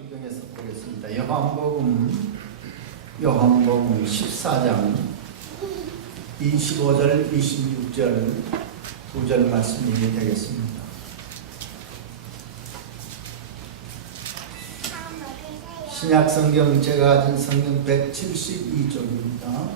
성경에서 보겠습니다. 요한복음 14장 25절, 26절, 9절 말씀이 되겠습니다. 신약성경 제가 가진 성경 172쪽입니다.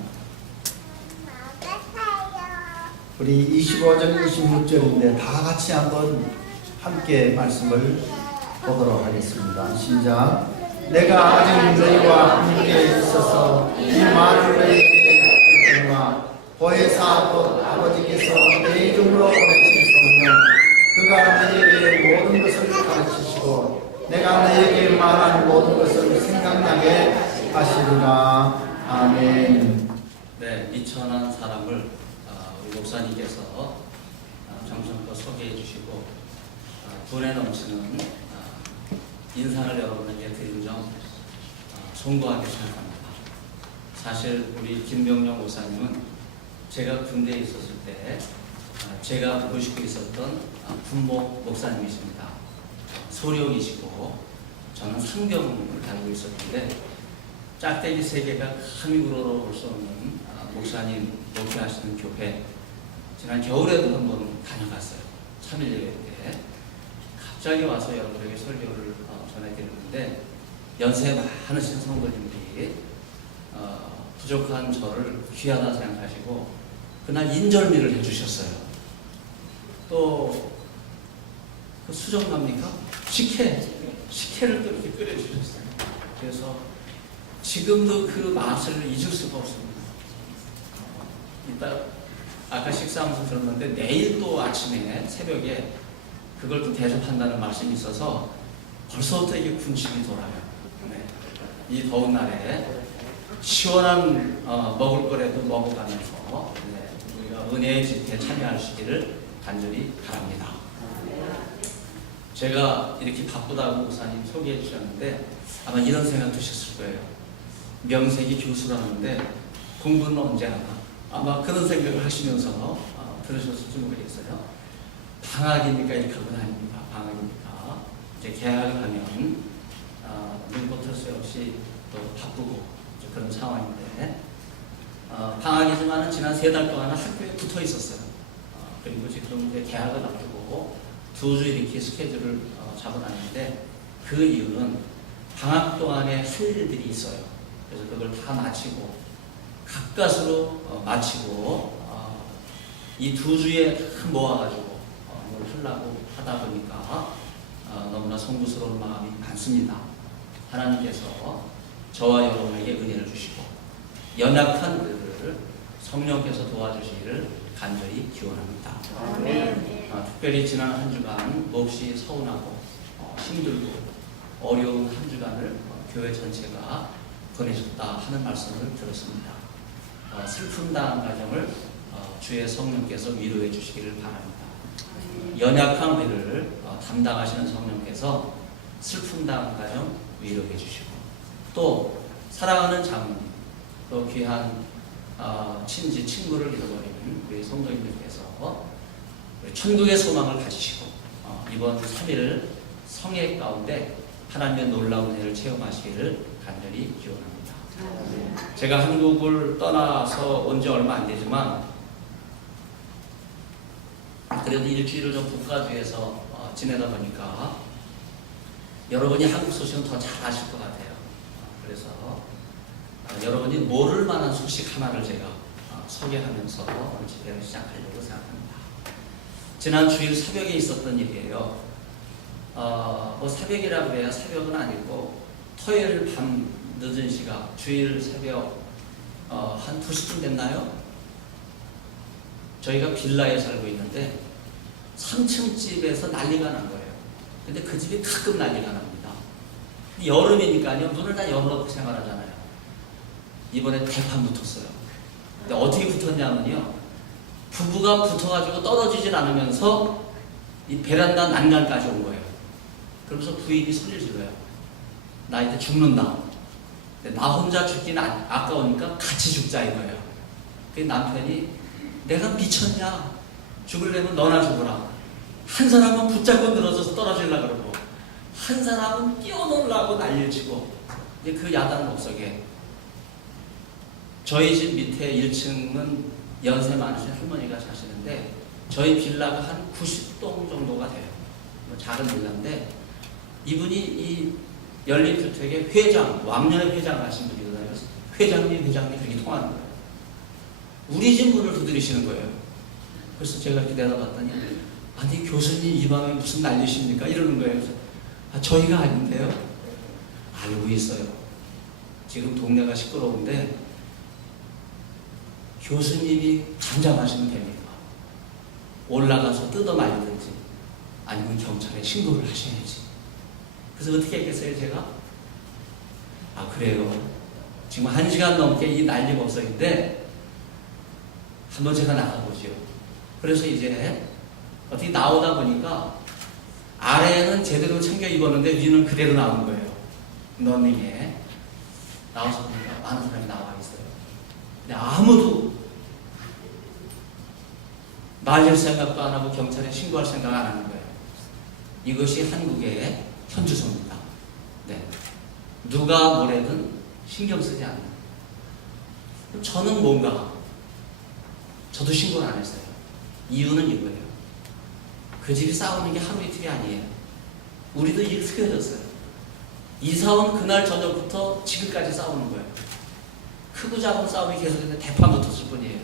우리 25절, 26절인데 다 같이 한번 함께 말씀을 보도록 하겠습니다. 시작. 내가 아직 너희와 함께 있어서 이 말을 너희에게 하노라. 보혜사 곧 아버지께서 내 이름으로 보내신 성령 그가 너희에게 모든 것을 가르치시고 내가 너희에게 말한 모든 것을 생각나게 하시리라. 아멘. 네, 미천한 사람을 우리 목사님께서 정성껏 소개해 주시고 분에 넘치는 인상을 여러분에게 드린 점 송구하게 생각합니다. 사실 우리 김병영 목사님은 제가 군대에 있었을 때 제가 모시고 있었던 군목 목사님이십니다. 소령이시고 저는 상병을 다니고 있었는데 짝대기 세 개가 감히 우러러볼 수 없는 목사님 목회하시는 교회 지난 겨울에도 한번 다녀갔어요. 3일 예배 때 갑자기 와서 여러분에게 설교를 전해드렸는데 연세 많으신 성도님들이 부족한 저를 귀하다 생각하시고 그날 인절미를 해주셨어요. 또 그 수정갑니까? 식혜를 또 이렇게 끓여주셨어요. 그래서 지금도 그 맛을 잊을 수가 없습니다. 이따 아까 식사하면서 들었는데 내일 또 아침에 새벽에 그걸 또 대접한다는 말씀이 있어서 벌써부터 이게 군침이 돌아요. 네. 이 더운 날에 시원한 먹을 거라도 먹어가면서 우리가 은혜의 집회에 참여하시기를 간절히 바랍니다. 제가 이렇게 바쁘다고 목사님 소개해 주셨는데 아마 이런 생각 드셨을 거예요. 명색이 교수라는데 공부는 언제 하나? 아마 그런 생각을 하시면서 들으셨을지 모르겠어요. 방학이니까 이렇게 하고 다닙니다. 방학이니까 이제 개학을 하면 눈꽃을 새 없이 또 바쁘고 그런 상황인데 방학이지만은 지난 3달 동안은 학교에 붙어 있었어요. 그리고 지금 이제 개학을 앞두고 2주 이렇게 스케줄을 잡아놨는데 그 이유는 방학 동안에 할 일들이 있어요. 그래서 그걸 다 마치고 가까스로 마치고 이 2주에 다 모아가지고 뭘 하려고 하다 보니까 너무나 송구스러운 마음이 많습니다. 하나님께서 저와 여러분에게 은혜를 주시고 연약한 우리를 성령께서 도와주시기를 간절히 기원합니다. 특별히 지난 한 주간 몹시 서운하고 힘들고 어려운 한 주간을 교회 전체가 보내셨다 하는 말씀을 들었습니다. 슬픔 당한 가정을 주의 성령께서 위로해 주시기를 바랍니다. 연약한 우리를 담당하시는 성령께서 슬픔 당한 가정 위로해 주시고 또 사랑하는 장모님 또 귀한 친지 친구를 잃어버린 우리 성도님들께서 천국의 소망을 가지시고 이번 3일 성회 가운데 하나님의 놀라운 은혜를 체험하시기를 간절히 기원합니다. 제가 한국을 떠나서 온 지 얼마 안 되지만 그래도 일주일을 좀 북가주에서 지내다 보니까 여러분이 한국 소식은 더 잘 아실 것 같아요. 그래서 여러분이 모를 만한 소식 하나를 제가 소개하면서 오늘 집회를 시작하려고 생각합니다. 지난 주일 새벽에 있었던 일이에요. 뭐 새벽이라고 해야 새벽은 아니고 토요일 밤 늦은 시각 주일 새벽 한 2시쯤 됐나요? 저희가 빌라에 살고 있는데 3층 집에서 난리가 난 거예요. 근데 그 집이 가끔 난리가 납니다. 여름이니까요 문을 다 열어놓고 생활하잖아요. 이번에 대판 붙었어요. 근데 어떻게 붙었냐면요 부부가 붙어가지고 떨어지질 않으면서 이 베란다 난간까지 온 거예요. 그러면서 부인이 소리를 질러요. 나 이제 죽는다. 근데 나 혼자 죽기는 아까우니까 같이 죽자 이거예요. 그 남편이 내가 미쳤냐? 죽으려면 너나 죽어라. 한 사람은 붙잡고 늘어져서 떨어지려고 그러고 한 사람은 뛰어놀라고 난리를 치고 이제 그 야단 목석에 저희 집 밑에 1층은 연세 많으신 할머니가 사시는데 저희 빌라가 한 90동 정도가 돼요. 뭐 작은 빌라인데 이분이 이 열린주택의 회장, 왕년의 회장을 하신 분이거든요. 그래서 회장님 그렇게 통하는 거예요. 우리 집 문을 두드리시는 거예요. 그래서 제가 이렇게 내다봤더니 아니 교수님 이 밤에 무슨 난리십니까? 이러는 거예요. 그래서 저희가 아닌데요. 알고 있어요. 지금 동네가 시끄러운데 교수님이 잠잠하시면 됩니까? 올라가서 뜯어 말든지 아니면 경찰에 신고를 하셔야지. 그래서 어떻게 했겠어요 제가? 그래요. 지금 1시간 넘게 이 난리법석인데 한번 제가 나가보죠. 그래서 이제 어떻게 나오다 보니까 아래는 제대로 챙겨 입었는데 위는 그대로 나온 거예요. 러닝에 나와서 보니까 많은 사람이 나와 있어요. 근데 아무도 말릴 생각도 안 하고 경찰에 신고할 생각 안 하는 거예요. 이것이 한국의 현주소입니다. 네. 누가 뭐래든 신경 쓰지 않는. 저는 뭔가 저도 신고를 안 했어요. 이유는 이거예요. 그 집이 싸우는 게 하루 이틀이 아니에요. 우리도 익숙해졌어요. 이사 온 그날 저녁부터 지금까지 싸우는 거예요. 크고 작은 싸움이 계속해서 대판 붙었을 뿐이에요.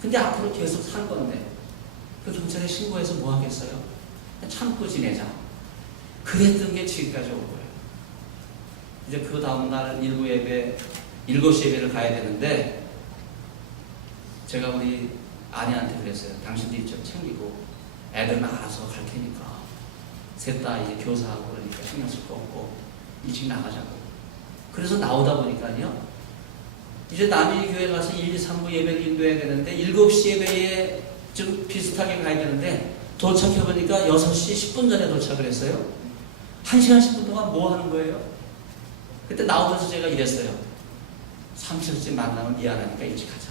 근데 앞으로 계속 살 건데 그 경찰에 신고해서 뭐 하겠어요? 참고 지내자. 그랬던 게 지금까지 온 거예요. 이제 그 다음날 7시 예배를 가야 되는데 제가 우리 아내한테 그랬어요. 당신들이 좀 챙기고 애들 나가서 갈 테니까 셋 다 이제 교사하고 그러니까 신경 쓸 거 없고 일찍 나가자고. 그래서 나오다 보니까요. 이제 남이교회 가서 1, 2, 3부 예배를 인도해야 되는데 7시 예배에 좀 비슷하게 가야 되는데 도착해보니까 6시 10분 전에 도착을 했어요. 1시간 10분 동안 뭐 하는 거예요? 그때 나오면서 제가 이랬어요. 3층집 만나면 미안하니까 일찍 하자.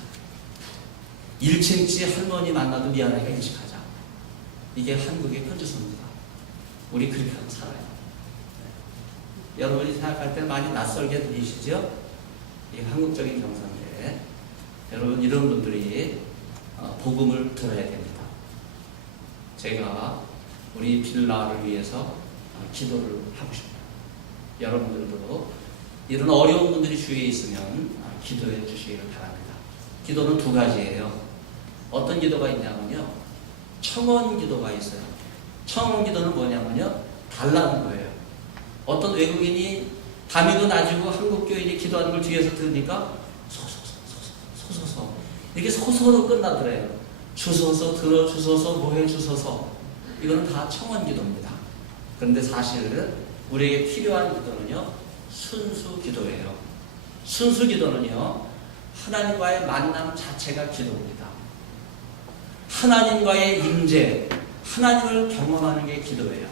1층집 할머니 만나도 미안하니까 일찍 하자. 이게 한국의 현주소입니다. 우리 그렇게 하고 살아요. 네. 여러분이 생각할 때 많이 낯설게 들리시죠? 이게 한국적인 경사인데 여러분 이런 분들이 복음을 들어야 됩니다. 제가 우리 빌라를 위해서 기도를 하고 싶어요. 여러분들도 이런 어려운 분들이 주위에 있으면 기도해 주시기를 바랍니다. 기도는 2가지예요. 어떤 기도가 있냐면요. 청원 기도가 있어요. 청원 기도는 뭐냐면요. 달라는 거예요. 어떤 외국인이 담이고 나지고 한국 교인이 기도하는 걸 뒤에서 들으니까 소소서 이렇게 소소로 끝나더래요. 주소서 들어주소서 뭐해 주소서. 이거는 다 청원 기도입니다. 그런데 사실은 우리에게 필요한 기도는요. 순수 기도예요. 순수 기도는요. 하나님과의 만남 자체가 기도입니다. 하나님과의 임재, 하나님을 경험하는 게 기도예요.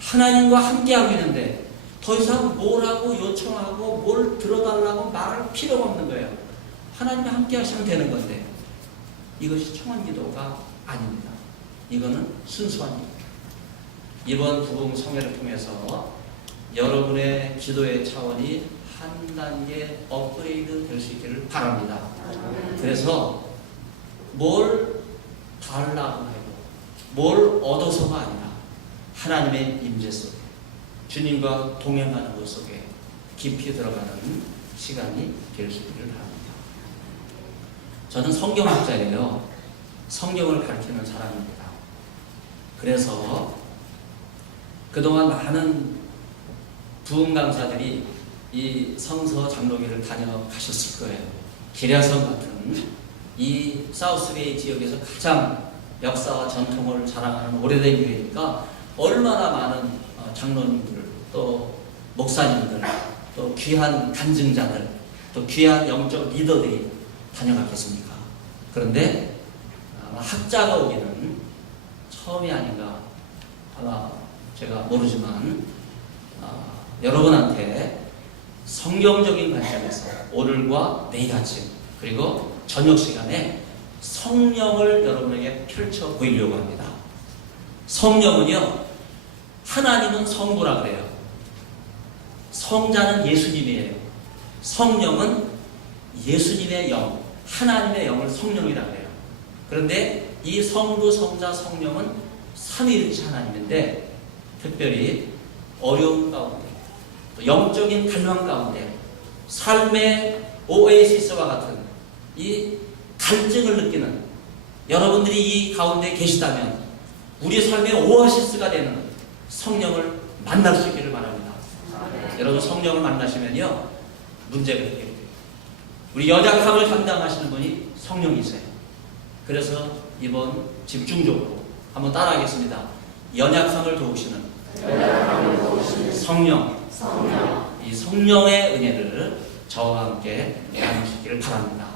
하나님과 함께하고 있는데 더 이상 뭘 하고 요청하고 뭘 들어달라고 말할 필요가 없는 거예요. 하나님과 함께 하시면 되는 건데 이것이 청원 기도가 아닙니다. 이거는 순수한 기도입니다. 이번 부흥 성회를 통해서 여러분의 기도의 차원이 한 단계 업그레이드 될 수 있기를 바랍니다. 그래서 뭘 달라고 해도 뭘 얻어서가 아니라 하나님의 임재 속에 주님과 동행하는 것 속에 깊이 들어가는 시간이 될 수 있기를 바랍니다. 저는 성경학자예요. 성경을 가르치는 사람입니다. 그래서 그동안 많은 부흥 강사들이 이 성서 장로교를 다녀가셨을 거예요. 기랴성 같은 이 사우스웨이 지역에서 가장 역사와 전통을 자랑하는 오래된 교회니까 얼마나 많은 장로님들, 또 목사님들, 또 귀한 간증자들, 또 귀한 영적 리더들이 다녀갔겠습니까? 그런데 아마 학자가 오기는 처음이 아닌가. 아마 제가 모르지만 여러분한테 성경적인 관점에서 오늘과 내일 아침 그리고 저녁 시간에 성령을 여러분에게 펼쳐 보이려고 합니다. 성령은요 하나님은 성부라 그래요. 성자는 예수님이에요. 성령은 예수님의 영, 하나님의 영을 성령이라 그래요. 그런데 이 성부, 성자, 성령은 삼위일체 하나님인데 특별히 어려움 가운데, 영적인 갈망 가운데, 삶의 오에시스와 같은 이 갈증을 느끼는 여러분들이 이 가운데 계시다면 우리 삶의 오아시스가 되는 성령을 만날 수 있기를 바랍니다. 여러분 성령을 만나시면요 문제가 해결돼요. 우리 연약함을 담당하시는 분이 성령이세요. 그래서 이번 집중적으로 한번 따라하겠습니다. 연약함을 도우시는 성령, 이 성령의 은혜를 저와 함께 나누시기를 바랍니다.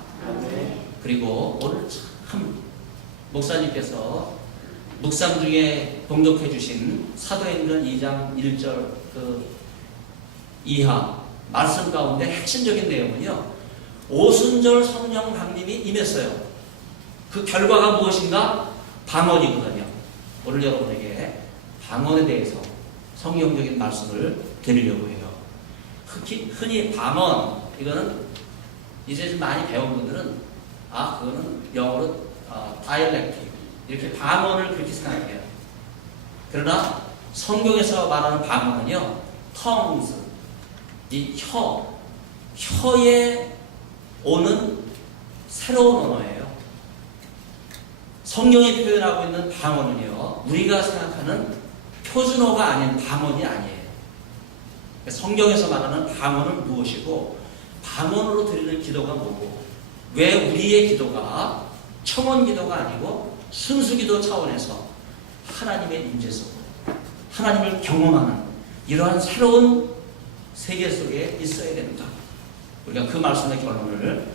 그리고 오늘 참 목사님께서 묵상 중에 봉독해 주신 사도행전 2장 1절 이하 말씀 가운데 핵심적인 내용은요, 오순절 성령 강림이 임했어요. 그 결과가 무엇인가? 방언이거든요. 오늘 여러분에게 방언에 대해서 성경적인 말씀을 드리려고 해요. 흔히 방언, 이거는 이제 좀 많이 배운 분들은 그거는 영어로 dialectic, 이렇게 방언을 그렇게 생각해요. 그러나 성경에서 말하는 방언은요, tongues, 이 혀에 오는 새로운 언어예요. 성경이 표현하고 있는 방언은요, 우리가 생각하는 표준어가 아닌 방언이 아니에요. 성경에서 말하는 방언은 무엇이고, 방언으로 드리는 기도가 뭐고, 왜 우리의 기도가 청원 기도가 아니고 순수기도 차원에서 하나님의 임재 속으로 하나님을 경험하는 이러한 새로운 세계 속에 있어야 된다. 우리가 그 말씀의 결론을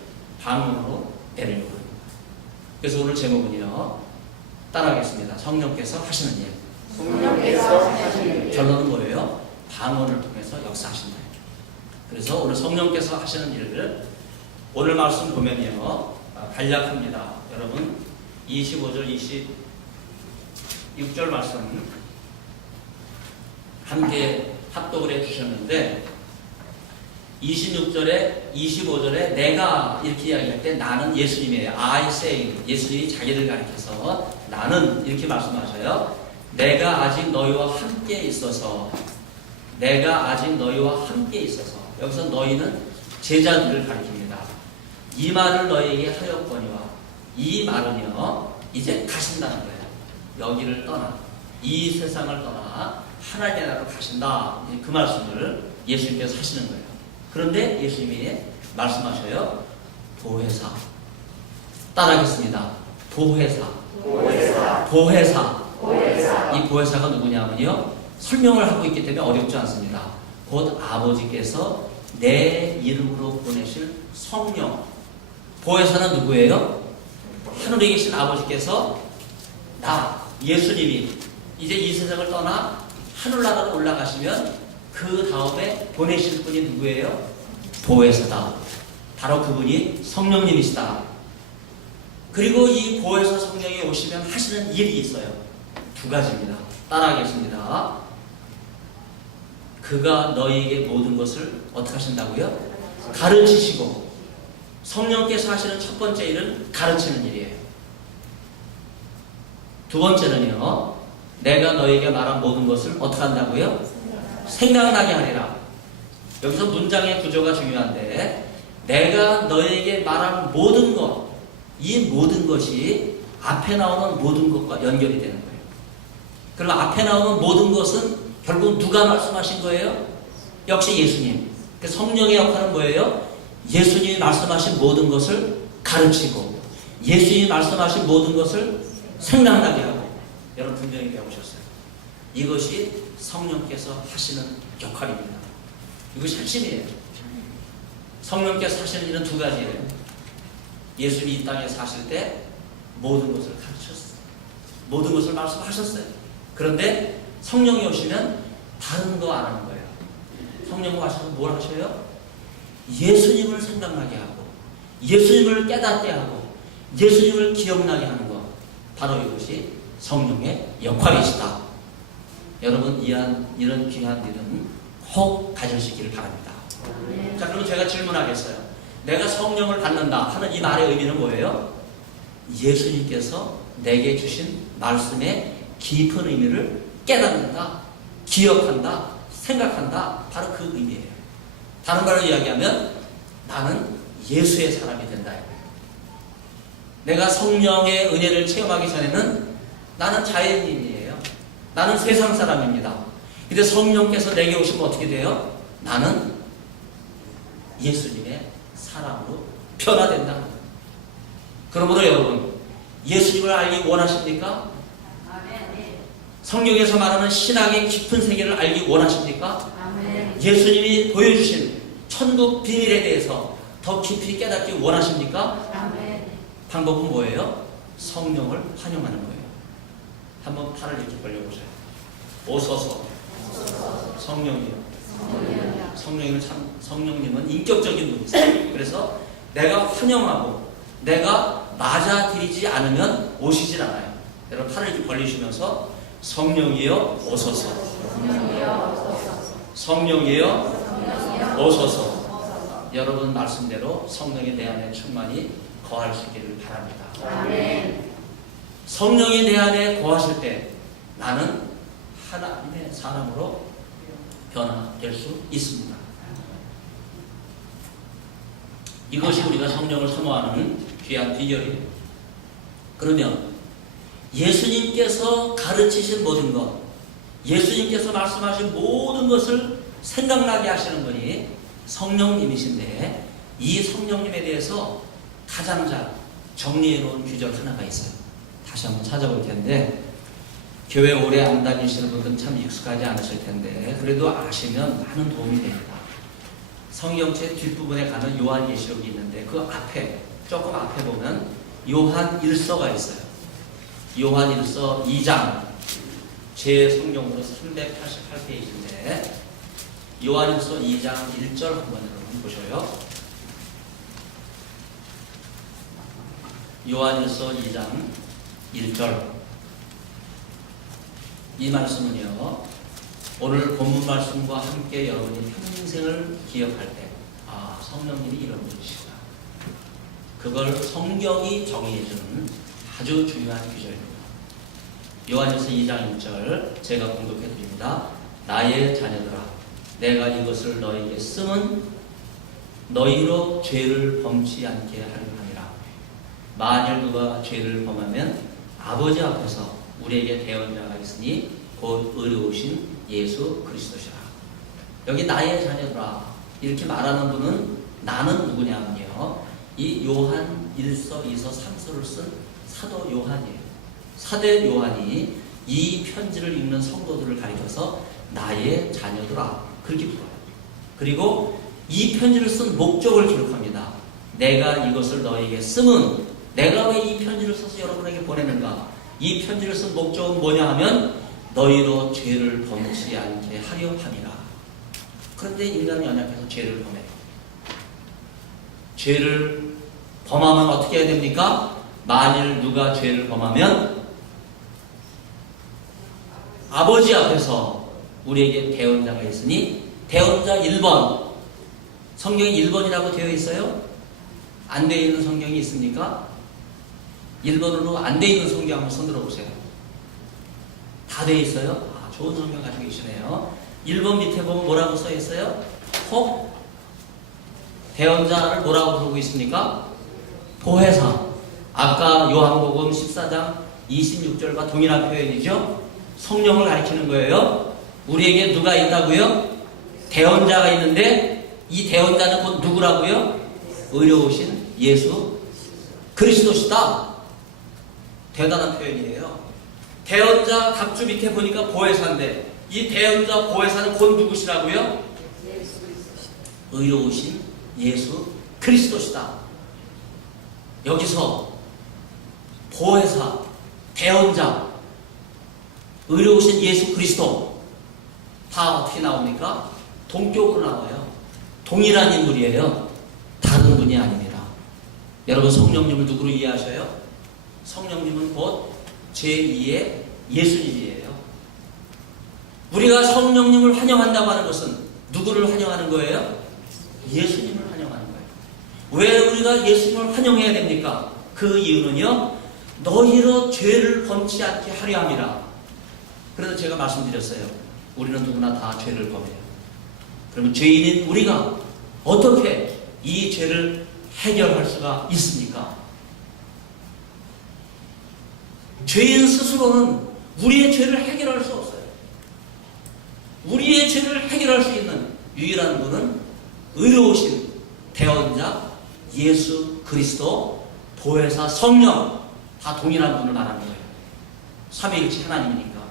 방언으로 내리려고 합니다. 그래서 오늘 제목은요, 따라하겠습니다. 성령께서 하시는 일. 성령께서 하시는 일. 결론은 뭐예요? 방언을 통해서 역사하신다. 그래서 오늘 성령께서 하시는 일을 오늘 말씀 보면요, 간략합니다. 여러분 25절 26절 말씀 함께 합독을 해주셨는데 26절에 25절에 내가 이렇게 이야기할 때 나는 예수님이에요. I say, 예수님이 자기를 가리켜서 나는 이렇게 말씀하셔요. 내가 아직 너희와 함께 있어서, 내가 아직 너희와 함께 있어서, 여기서 너희는 제자들을 가리킵니다. 이 말을 너희에게 하였거니와, 이 말은요 이제 가신다는 거예요. 여기를 떠나, 이 세상을 떠나 하나님의 나라로 가신다. 그 말씀을 예수님께서 하시는 거예요. 그런데 예수님이 말씀하셔요. 보혜사. 따라하겠습니다. 보혜사. 이 보혜사가 누구냐면요, 설명을 하고 있기 때문에 어렵지 않습니다. 곧 아버지께서 내 이름으로 보내실 성령. 보혜사는 누구예요? 하늘에 계신 아버지께서 예수님이 이제 이 세상을 떠나 하늘나라로 올라가시면 그 다음에 보내실 분이 누구예요? 보혜사다. 바로 그분이 성령님이시다. 그리고 이 보혜사 성령이 오시면 하시는 일이 있어요. 두 가지입니다. 따라하겠습니다. 그가 너희에게 모든 것을 어떻게 하신다고요? 가르치시고, 성령께서 하시는 첫 번째 일은 가르치는 일이에요. 두 번째는요, 내가 너희에게 말한 모든 것을 어떻게 한다고요? 생각나게 하리라. 여기서 문장의 구조가 중요한데, 내가 너희에게 말한 모든 것, 이 모든 것이 앞에 나오는 모든 것과 연결이 되는 거예요. 그럼 앞에 나오는 모든 것은 결국 누가 말씀하신 거예요? 역시 예수님. 그 성령의 역할은 뭐예요? 예수님이 말씀하신 모든 것을 가르치고, 예수님이 말씀하신 모든 것을 생각나게 하고. 여러분 분명히 배우셨어요. 이것이 성령께서 하시는 역할입니다. 이것이 핵심이에요. 성령께서 하시는 일은 두 가지예요. 예수님이 이 땅에 사실 때 모든 것을 가르쳤어요. 모든 것을 말씀하셨어요. 그런데 성령이 오시면 다른 거 안 하는 거예요. 성령이 와서 뭘 하셔요? 예수님을 생각나게 하고, 예수님을 깨닫게 하고, 예수님을 기억나게 하는 것. 바로 이것이 성령의 역할이시다. 여러분 이런 귀한 일은 꼭 가질 수 있기를 바랍니다. 자, 그럼 제가 질문하겠어요. 내가 성령을 받는다 하는 이 말의 의미는 뭐예요? 예수님께서 내게 주신 말씀의 깊은 의미를 깨닫는다, 기억한다, 생각한다. 바로 그 의미예요. 다른 말로 이야기하면 나는 예수의 사람이 된다. 내가 성령의 은혜를 체험하기 전에는 나는 자연인이에요. 나는 세상 사람입니다. 근데 성령께서 내게 오시면 어떻게 돼요? 나는 예수님의 사람으로 변화된다. 그러므로 여러분, 예수님을 알기 원하십니까? 성경에서 말하는 신앙의 깊은 세계를 알기 원하십니까? 예수님이 보여주신 천국 비밀에 대해서 더 깊이 깨닫기 원하십니까? 방법은 뭐예요? 성령을 환영하는 거예요. 한번 팔을 이렇게 벌려보세요. 오소서. 성령이요. 성령님은 인격적인 분이세요. 그래서 내가 환영하고 내가 맞아들이지 않으면 오시질 않아요. 여러분 팔을 이렇게 벌리시면서 성령이여 오소서. 성령이여 오소서. 여러분 말씀대로 성령이 내 안에 충만히 거할 수 있기를 바랍니다. 성령이 내 안에 거하실 때 나는 하나님의 사람으로 변화될 수 있습니다. 이것이 우리가 성령을 사모하는 귀한 비결이에요. 그러면 예수님께서 가르치신 모든 것, 예수님께서 말씀하신 모든 것을 생각나게 하시는 분이 성령님이신데, 이 성령님에 대해서 가장 잘 정리해 놓은 규절 하나가 있어요. 다시 한번 찾아볼 텐데, 교회 오래 안 다니시는 분들은 참 익숙하지 않으실 텐데 그래도 아시면 많은 도움이 됩니다. 성경책 뒷부분에 가면 요한계시록이 있는데 그 앞에, 조금 앞에 보면 요한일서가 있어요. 요한일서 2장, 제 성경으로 388페이지인데 요한일서 2장 1절 한번 여러분 보셔요. 요한일서 2장 1절. 이 말씀은요, 오늘 본문 말씀과 함께 여러분이 평생을 기억할 때, 아, 성령님이 이런 분이시구나. 그걸 성경이 정의해주는 아주 중요한 규절입니다. 요한일서 2장 1절 제가 공독해 드립니다. 나의 자녀들아, 내가 이것을 너에게 쓰면 너희로 죄를 범치 않게 하려 함이라. 만일 누가 죄를 범하면 아버지 앞에서 우리에게 대언자가 있으니 곧 의로우신 예수 그리스도시라. 여기 나의 자녀들아 이렇게 말하는 분은 나는 누구냐면요, 이 요한 1서, 2서, 3서를 쓴 사도 요한이에요. 사도 요한이 이 편지를 읽는 성도들을 가리켜서 나의 자녀들아 그렇게 불러요. 그리고 이 편지를 쓴 목적을 기록합니다. 내가 이것을 너에게 쓰면, 내가 왜 이 편지를 써서 여러분에게 보내는가? 이 편지를 쓴 목적은 뭐냐 하면 너희로 죄를 범치 않게 하려 함이라. 그런데 인간은 연약해서 죄를 범해요. 죄를 범하면 어떻게 해야 됩니까? 만일 누가 죄를 범하면 아버지 앞에서 우리에게 대언자가 있으니, 대언자 1번, 성경에 1번이라고 되어 있어요? 안 되어 있는 성경이 있습니까? 1번으로 안 되어 있는 성경 한번 손들어 보세요. 다 되어 있어요? 아, 좋은 성경 가지고 계시네요. 1번 밑에 보면 뭐라고 써 있어요? 혹 대언자를 뭐라고 부르고 있습니까? 보혜사. 아까 요한복음 14장 26절과 동일한 표현이죠. 성령을 가리키는 거예요. 우리에게 누가 있다고요? 대언자가 있는데 이 대언자는 곧 누구라고요? 의로우신 예수 그리스도시다. 대단한 표현이에요. 대언자 각주 밑에 보니까 보혜사인데 이 대언자 보혜사는 곧 누구시라고요? 의로우신 예수 그리스도시다. 여기서 보혜사, 대언자, 의로우신 예수 그리스도 다 어떻게 나옵니까? 동격으로 나와요. 동일한 인물이에요. 다른 분이 아닙니다. 여러분 성령님을 누구로 이해하셔요? 성령님은 곧 제2의 예수님이에요. 우리가 성령님을 환영한다고 하는 것은 누구를 환영하는 거예요? 예수님을 환영하는 거예요. 왜 우리가 예수님을 환영해야 됩니까? 그 이유는요, 너희로 죄를 범치 않게 하려 함이라. 그래서 제가 말씀드렸어요. 우리는 누구나 다 죄를 범해요. 그러면 죄인인 우리가 어떻게 이 죄를 해결할 수가 있습니까? 죄인 스스로는 우리의 죄를 해결할 수 없어요. 우리의 죄를 해결할 수 있는 유일한 분은 의로우신 대언자 예수 그리스도, 보혜사 성령, 다 동일한 분을 말하는 거예요. 삼위일체 하나님이니까.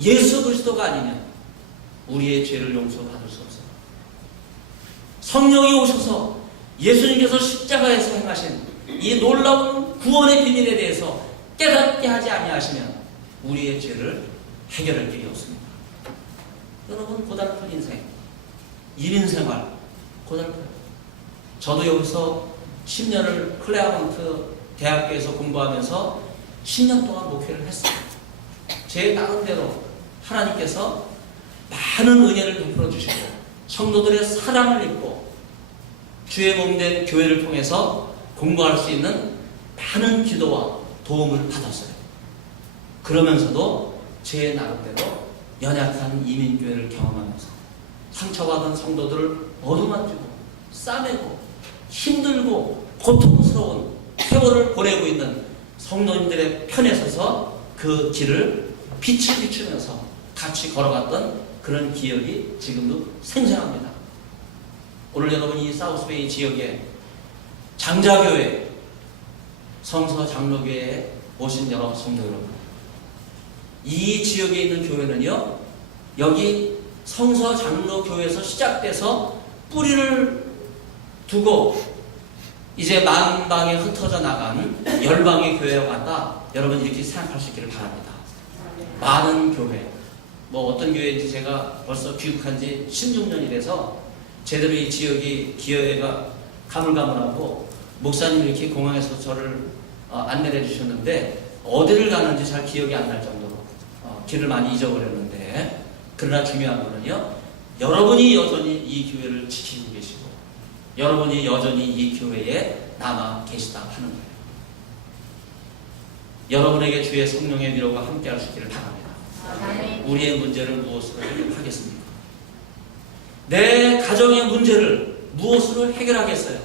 예수 그리스도가 아니면 우리의 죄를 용서받을 수 없어요. 성령이 오셔서 예수님께서 십자가에서 행하신 이 놀라운 구원의 비밀에 대해서 깨닫게 하지 아니하시면 우리의 죄를 해결할 길이 없습니다. 여러분, 고달픈 인생, 1인 생활 고달퍼요. 저도 여기서 10년을 클레어먼트 대학교에서 공부하면서 10년 동안 목회를 했어요. 제 나름대로 하나님께서 많은 은혜를 베풀어 주시고 성도들의 사랑을 입고 주의 몸된 교회를 통해서 공부할 수 있는 많은 기도와 도움을 받았어요. 그러면서도 제 나름대로 연약한 이민교회를 경험하면서 상처받은 성도들을 어루만지고 싸매고 힘들고 고통스러운 세월을 보내고 있는 성도님들의 편에 서서 그 길을 빛을 비추면서 같이 걸어갔던 그런 기억이 지금도 생생합니다. 오늘 여러분이 사우스베이 지역에 장자교회, 성서 장로교회에 오신 여러 성도 여러분, 이 지역에 있는 교회는요, 여기 성서 장로교회에서 시작돼서 뿌리를 두고 이제 만방에 흩어져 나간 열방의 교회와 같다. 여러분 이렇게 생각할 수 있기를 바랍니다. 많은 교회, 뭐 어떤 교회인지 제가 벌써 귀국한 지 16년이 돼서 제대로 이 지역이 기회가 가물가물하고, 목사님이 이렇게 공항에서 저를 안내를 해주셨는데 어디를 가는지 잘 기억이 안 날 정도로 길을 많이 잊어버렸는데, 그러나 중요한 거는요, 여러분이 여전히 이 교회를 지키고 계시고 여러분이 여전히 이 교회에 남아 계시다 하는 거예요. 여러분에게 주의 성령의 위로가 함께할 수 있기를 바랍니다. 우리의 문제를 무엇으로 해결하겠습니까? 내 가정의 문제를 무엇으로 해결하겠어요?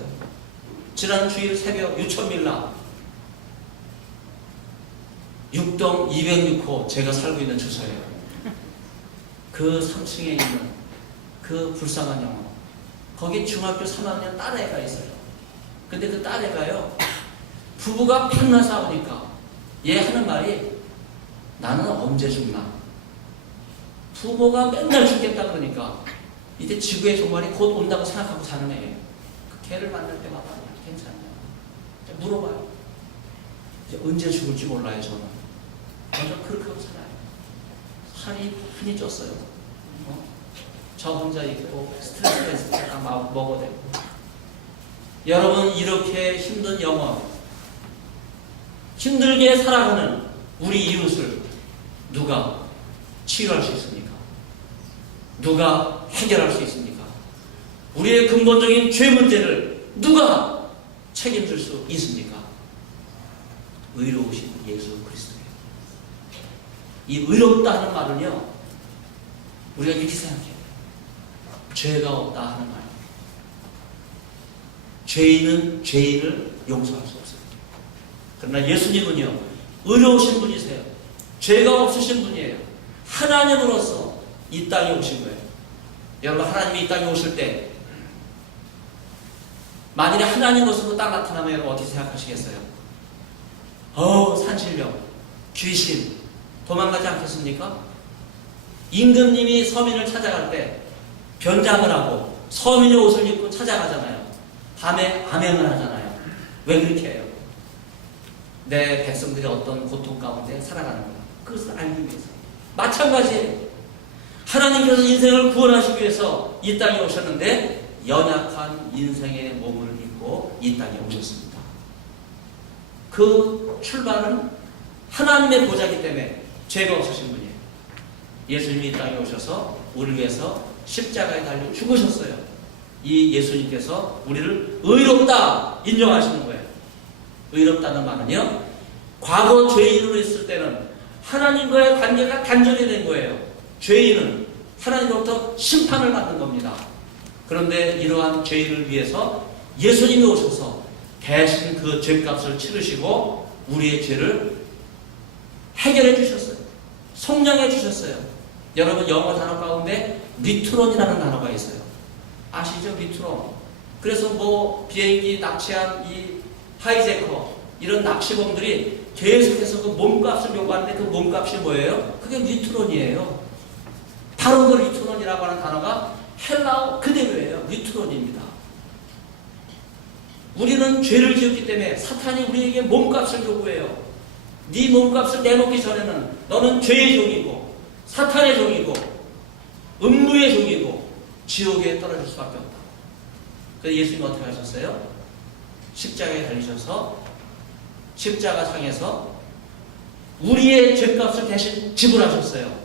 지난 주일 새벽 유천밀라 6동 206호 제가 살고 있는 주소예요. 그 3층에 있는 그 불쌍한 영혼, 거기 중학교 3학년 딸애가 있어요. 근데 그 딸애가요, 부부가 팍나 싸우니까 얘 하는 말이, 나는 언제 죽나? 부모가 맨날 죽겠다 그러니까 이제 지구의 종말이 곧 온다고 생각하고 사는 애예요. 그 걔를 만날 때마다 괜찮냐? 물어봐요. 이제 언제 죽을지 몰라요. 저는 먼저 그렇게 하고 살아요. 살이 많이 쪘어요. 저 혼자 있고 스트레스 됐을 때 다 먹어대고. 여러분, 이렇게 힘든 영혼, 힘들게 살아가는 우리 이웃을 누가 치유할 수 있습니까? 누가 해결할 수 있습니까? 우리의 근본적인 죄 문제를 누가 책임질 수 있습니까? 의로우신 예수 그리스도예요. 이 의롭다 하는 말은요, 우리가 이렇게 생각해야 돼요. 죄가 없다 하는 말. 죄인은 죄인을 용서할 수 없어요. 그러나 예수님은요, 의로우신 분이세요. 죄가 없으신 분이에요. 하나님으로서 이 땅에 오신 거예요. 여러분, 하나님이 이 땅에 오실 때 만일에 하나님 모습으로 딱 나타나면 여러분 어떻게 생각하시겠어요? 산신령, 귀신 도망가지 않겠습니까? 임금님이 서민을 찾아갈 때 변장을 하고 서민의 옷을 입고 찾아가잖아요. 밤에 암행을 하잖아요. 왜 그렇게 해요? 내 백성들이 어떤 고통 가운데 살아가는 거야. 그것을 알기 위해서. 마찬가지예요. 하나님께서 인생을 구원하시기 위해서 이 땅에 오셨는데 연약한 인생의 몸을 입고 이 땅에 오셨습니다. 그 출발은 하나님의 보좌이기 때문에 죄가 없으신 분이에요. 예수님이 이 땅에 오셔서 우리를 위해서 십자가에 달려 죽으셨어요. 이 예수님께서 우리를 의롭다 인정하시는 거예요. 의롭다는 말은요, 과거 죄인으로 있을 때는 하나님과의 관계가 단절이 된 거예요. 죄인은 하나님으로부터 심판을 받는 겁니다. 그런데 이러한 죄인을 위해서 예수님이 오셔서 대신 그 죄값을 치르시고 우리의 죄를 해결해 주셨어요. 속량해 주셨어요. 여러분, 영어 단어 가운데 리트론이라는 단어가 있어요. 아시죠? 리트론. 그래서 뭐 비행기 납치한 이 하이제커, 이런 납치범들이 계속해서 그 몸값을 요구하는데 그 몸값이 뭐예요? 그게 리트론이에요. 바로 그 리트론이라고 하는 단어가 헬라어 그대로예요. 리트론입니다. 우리는 죄를 지었기 때문에 사탄이 우리에게 몸값을 요구해요. 네 몸값을 내놓기 전에는 너는 죄의 종이고 사탄의 종이고 음부의 종이고 지옥에 떨어질 수밖에 없다. 그래서 예수님은 어떻게 하셨어요? 십자가에 달리셔서 십자가 상에서 우리의 죄값을 대신 지불하셨어요.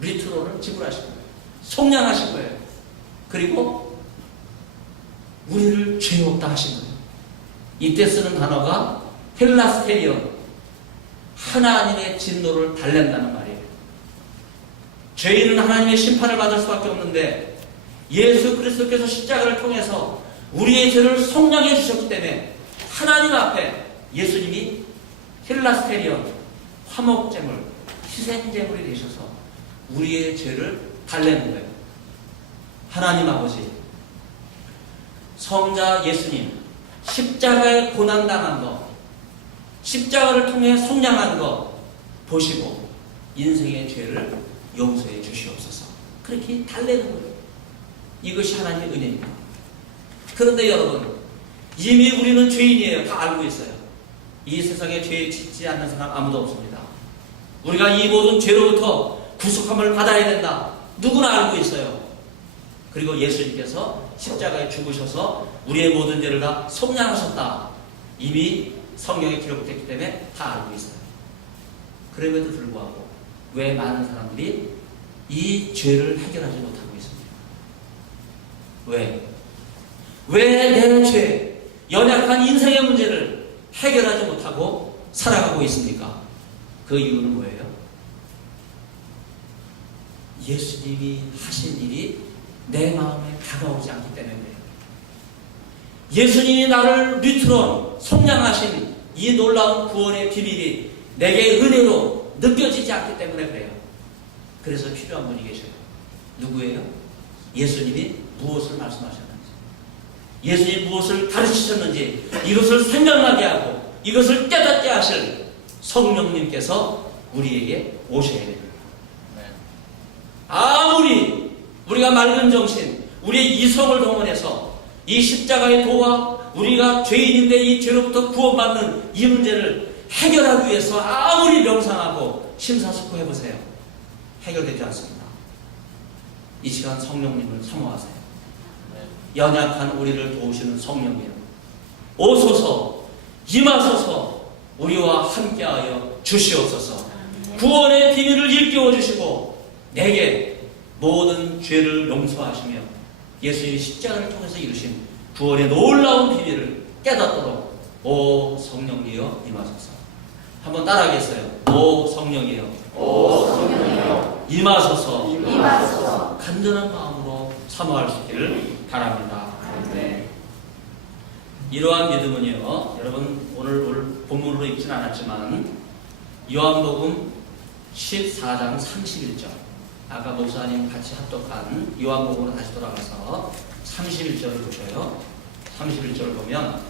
리트로를 지불하신 거예요. 속량하신 거예요. 그리고 우리를 죄 없다 하신 거예요. 이때 쓰는 단어가 헬라스테리온, 하나님의 진노를 달랜다는 말이에요. 죄인은 하나님의 심판을 받을 수밖에 없는데 예수 그리스도께서 십자가를 통해서 우리의 죄를 속량해 주셨기 때문에 하나님 앞에 예수님이 헬라스테리온, 화목제물, 희생제물이 되셔서 우리의 죄를 달래는 거예요. 하나님 아버지, 성자 예수님, 십자가에 고난당한 것, 십자가를 통해 속량한 것 보시고 인생의 죄를 용서해 주시옵소서. 그렇게 달래는 거예요. 이것이 하나님의 은혜입니다. 그런데 여러분, 이미 우리는 죄인이에요. 다 알고 있어요. 이 세상에 죄 짓지 않는 사람 아무도 없습니다. 우리가 이 모든 죄로부터 구속함을 받아야 된다. 누구나 알고 있어요. 그리고 예수님께서 십자가에 죽으셔서 우리의 모든 죄를 다 속량하셨다. 이미 성경에 기록됐기 때문에 다 알고 있어요. 그럼에도 불구하고 왜 많은 사람들이 이 죄를 해결하지 못하고 있습니까? 왜? 왜 내 죄, 연약한 인생의 문제를 해결하지 못하고 살아가고 있습니까? 그 이유는 뭐예요? 예수님이 하신 일이 내 마음에 다가오지 않기 때문에 그래요. 예수님이 나를 리트론, 속량하신 이 놀라운 구원의 비밀이 내게 은혜로 느껴지지 않기 때문에 그래요. 그래서 필요한 분이 계셔요. 누구예요? 예수님이 무엇을 말씀하셨는지, 예수님이 무엇을 가르치셨는지 이것을 생각나게 하고 이것을 깨닫게 하실 성령님께서 우리에게 오셔야 됩니다. 아무리 우리가 맑은 정신, 우리의 이성을 동원해서 이 십자가의 도와 우리가 죄인인데 이 죄로부터 구원받는 이 문제를 해결하기 위해서 아무리 명상하고 심사숙고해보세요. 해결되지 않습니다. 이 시간 성령님을 사모하세요. 연약한 우리를 도우시는 성령님, 오소서, 임하소서, 우리와 함께하여 주시옵소서. 구원의 비밀을 일깨워 주시고 내게 모든 죄를 용서하시며 예수의 십자가를 통해서 이루신 구원의 놀라운 비밀을 깨닫도록 오 성령이여 임하소서. 한번 따라하겠어요. 오 성령이여, 오 성령이여 임하소서. 임하소서. 간절한 마음으로 사모할 수 있기를 바랍니다. 네. 이러한 믿음은요, 여러분 오늘 본문으로 읽진 않았지만 요한복음 14장 31절, 아까 목사님 같이 합독한 요한복음으로 다시 돌아가서 31절을 보셔요. 31절을 보면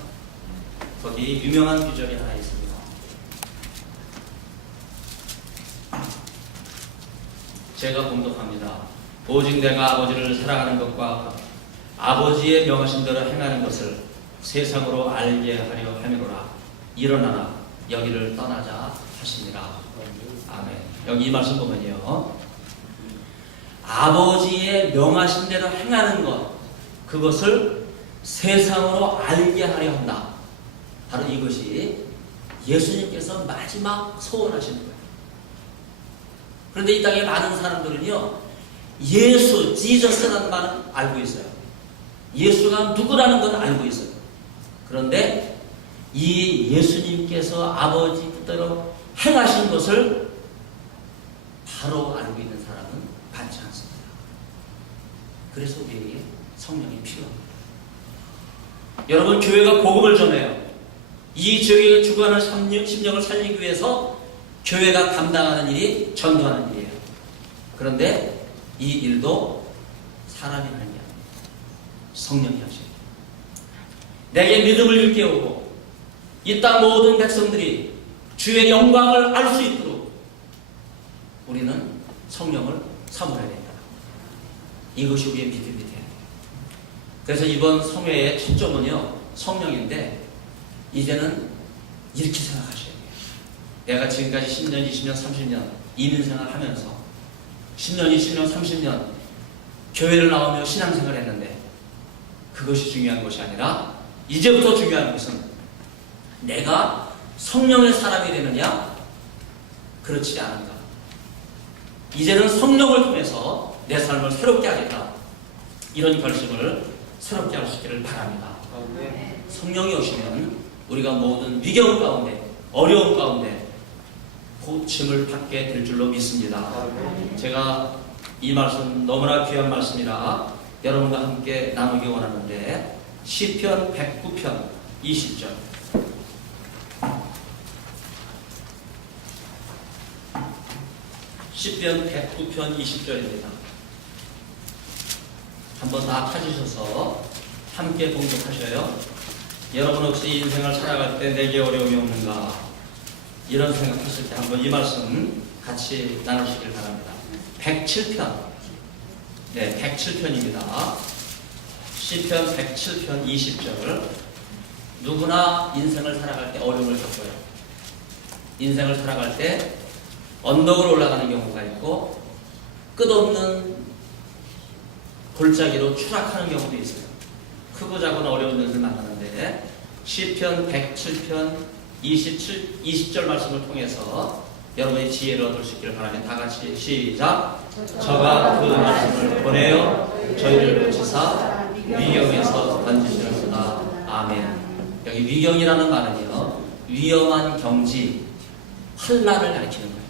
거기 유명한 구절이 하나 있습니다. 제가 봉독합니다. 오직 내가 아버지를 사랑하는 것과 아버지의 명하신 대로 행하는 것을 세상으로 알게 하려 함이로라. 일어나라 여기를 떠나자 하시니라. 아멘. 여기 이 말씀 보면요, 아버지의 명하신 대로 행하는 것, 그것을 세상으로 알게 하려 한다. 바로 이것이 예수님께서 마지막 소원하신 거예요. 그런데 이 땅에 많은 사람들은요, 예수, 지저스라는 말은 알고 있어요. 예수가 누구라는 건 알고 있어요. 그런데 이 예수님께서 아버지 뜻대로 행하신 것을 바로 알고 있는 사람은 많지 않습니다. 그래서 우리에게 성령이 필요합니다. 여러분, 교회가 복음을 전해요. 이 교회가 죽어가는 심령을 살리기 위해서 교회가 감당하는 일이 전도하는 일이에요. 그런데 이 일도 사람이 하는 게 아니에요. 성령이 하셔요. 내게 믿음을 일깨우고 이 땅 모든 백성들이 주의 영광을 알 수 있도록 우리는 성령을 사모해야 된다. 이것이 우리의 믿음이 돼야 돼요. 그래서 이번 성회의 초점은요, 성령인데 이제는 이렇게 생각하셔야 돼요. 내가 지금까지 10년, 20년, 30년 이민생활 하면서 10년, 20년, 30년 교회를 나오며 신앙생활을 했는데 그것이 중요한 것이 아니라 이제부터 중요한 것은 내가 성령의 사람이 되느냐? 그렇지 않은가? 이제는 성령을 통해서 내 삶을 새롭게 하겠다. 이런 결심을 새롭게 할 수 있기를 바랍니다. 성령이 오시면 우리가 모든 위경 가운데, 어려움 가운데 고침을 받게 될 줄로 믿습니다. 제가 이 말씀 너무나 귀한 말씀이라 여러분과 함께 나누기 원하는데 시편 109편 20절 시편 109편 20절입니다. 한번 다 찾으셔서 함께 봉독하셔요. 여러분 혹시 인생을 살아갈 때 내게 어려움이 없는가? 이런 생각하실 때 한번 이 말씀 같이 나누시길 바랍니다. 107편. 네, 107편입니다. 시편 107편 20절. 누구나 인생을 살아갈 때 어려움을 겪어요. 인생을 살아갈 때 언덕을 올라가는 경우가 있고 끝없는 골짜기로 추락하는 경우도 있어요. 크고 작은 어려운 것을 만나는데 시편 107편 20절 말씀을 통해서 여러분의 지혜를 얻을 수 있기를 바라면 다 같이 시작. 저가 그 말씀을 보내어 저희를 고치사 위경에서 건지시는구나. 아멘. 여기 위경이라는 말은요, 위험한 경지, 환난을 가리키는 거예요.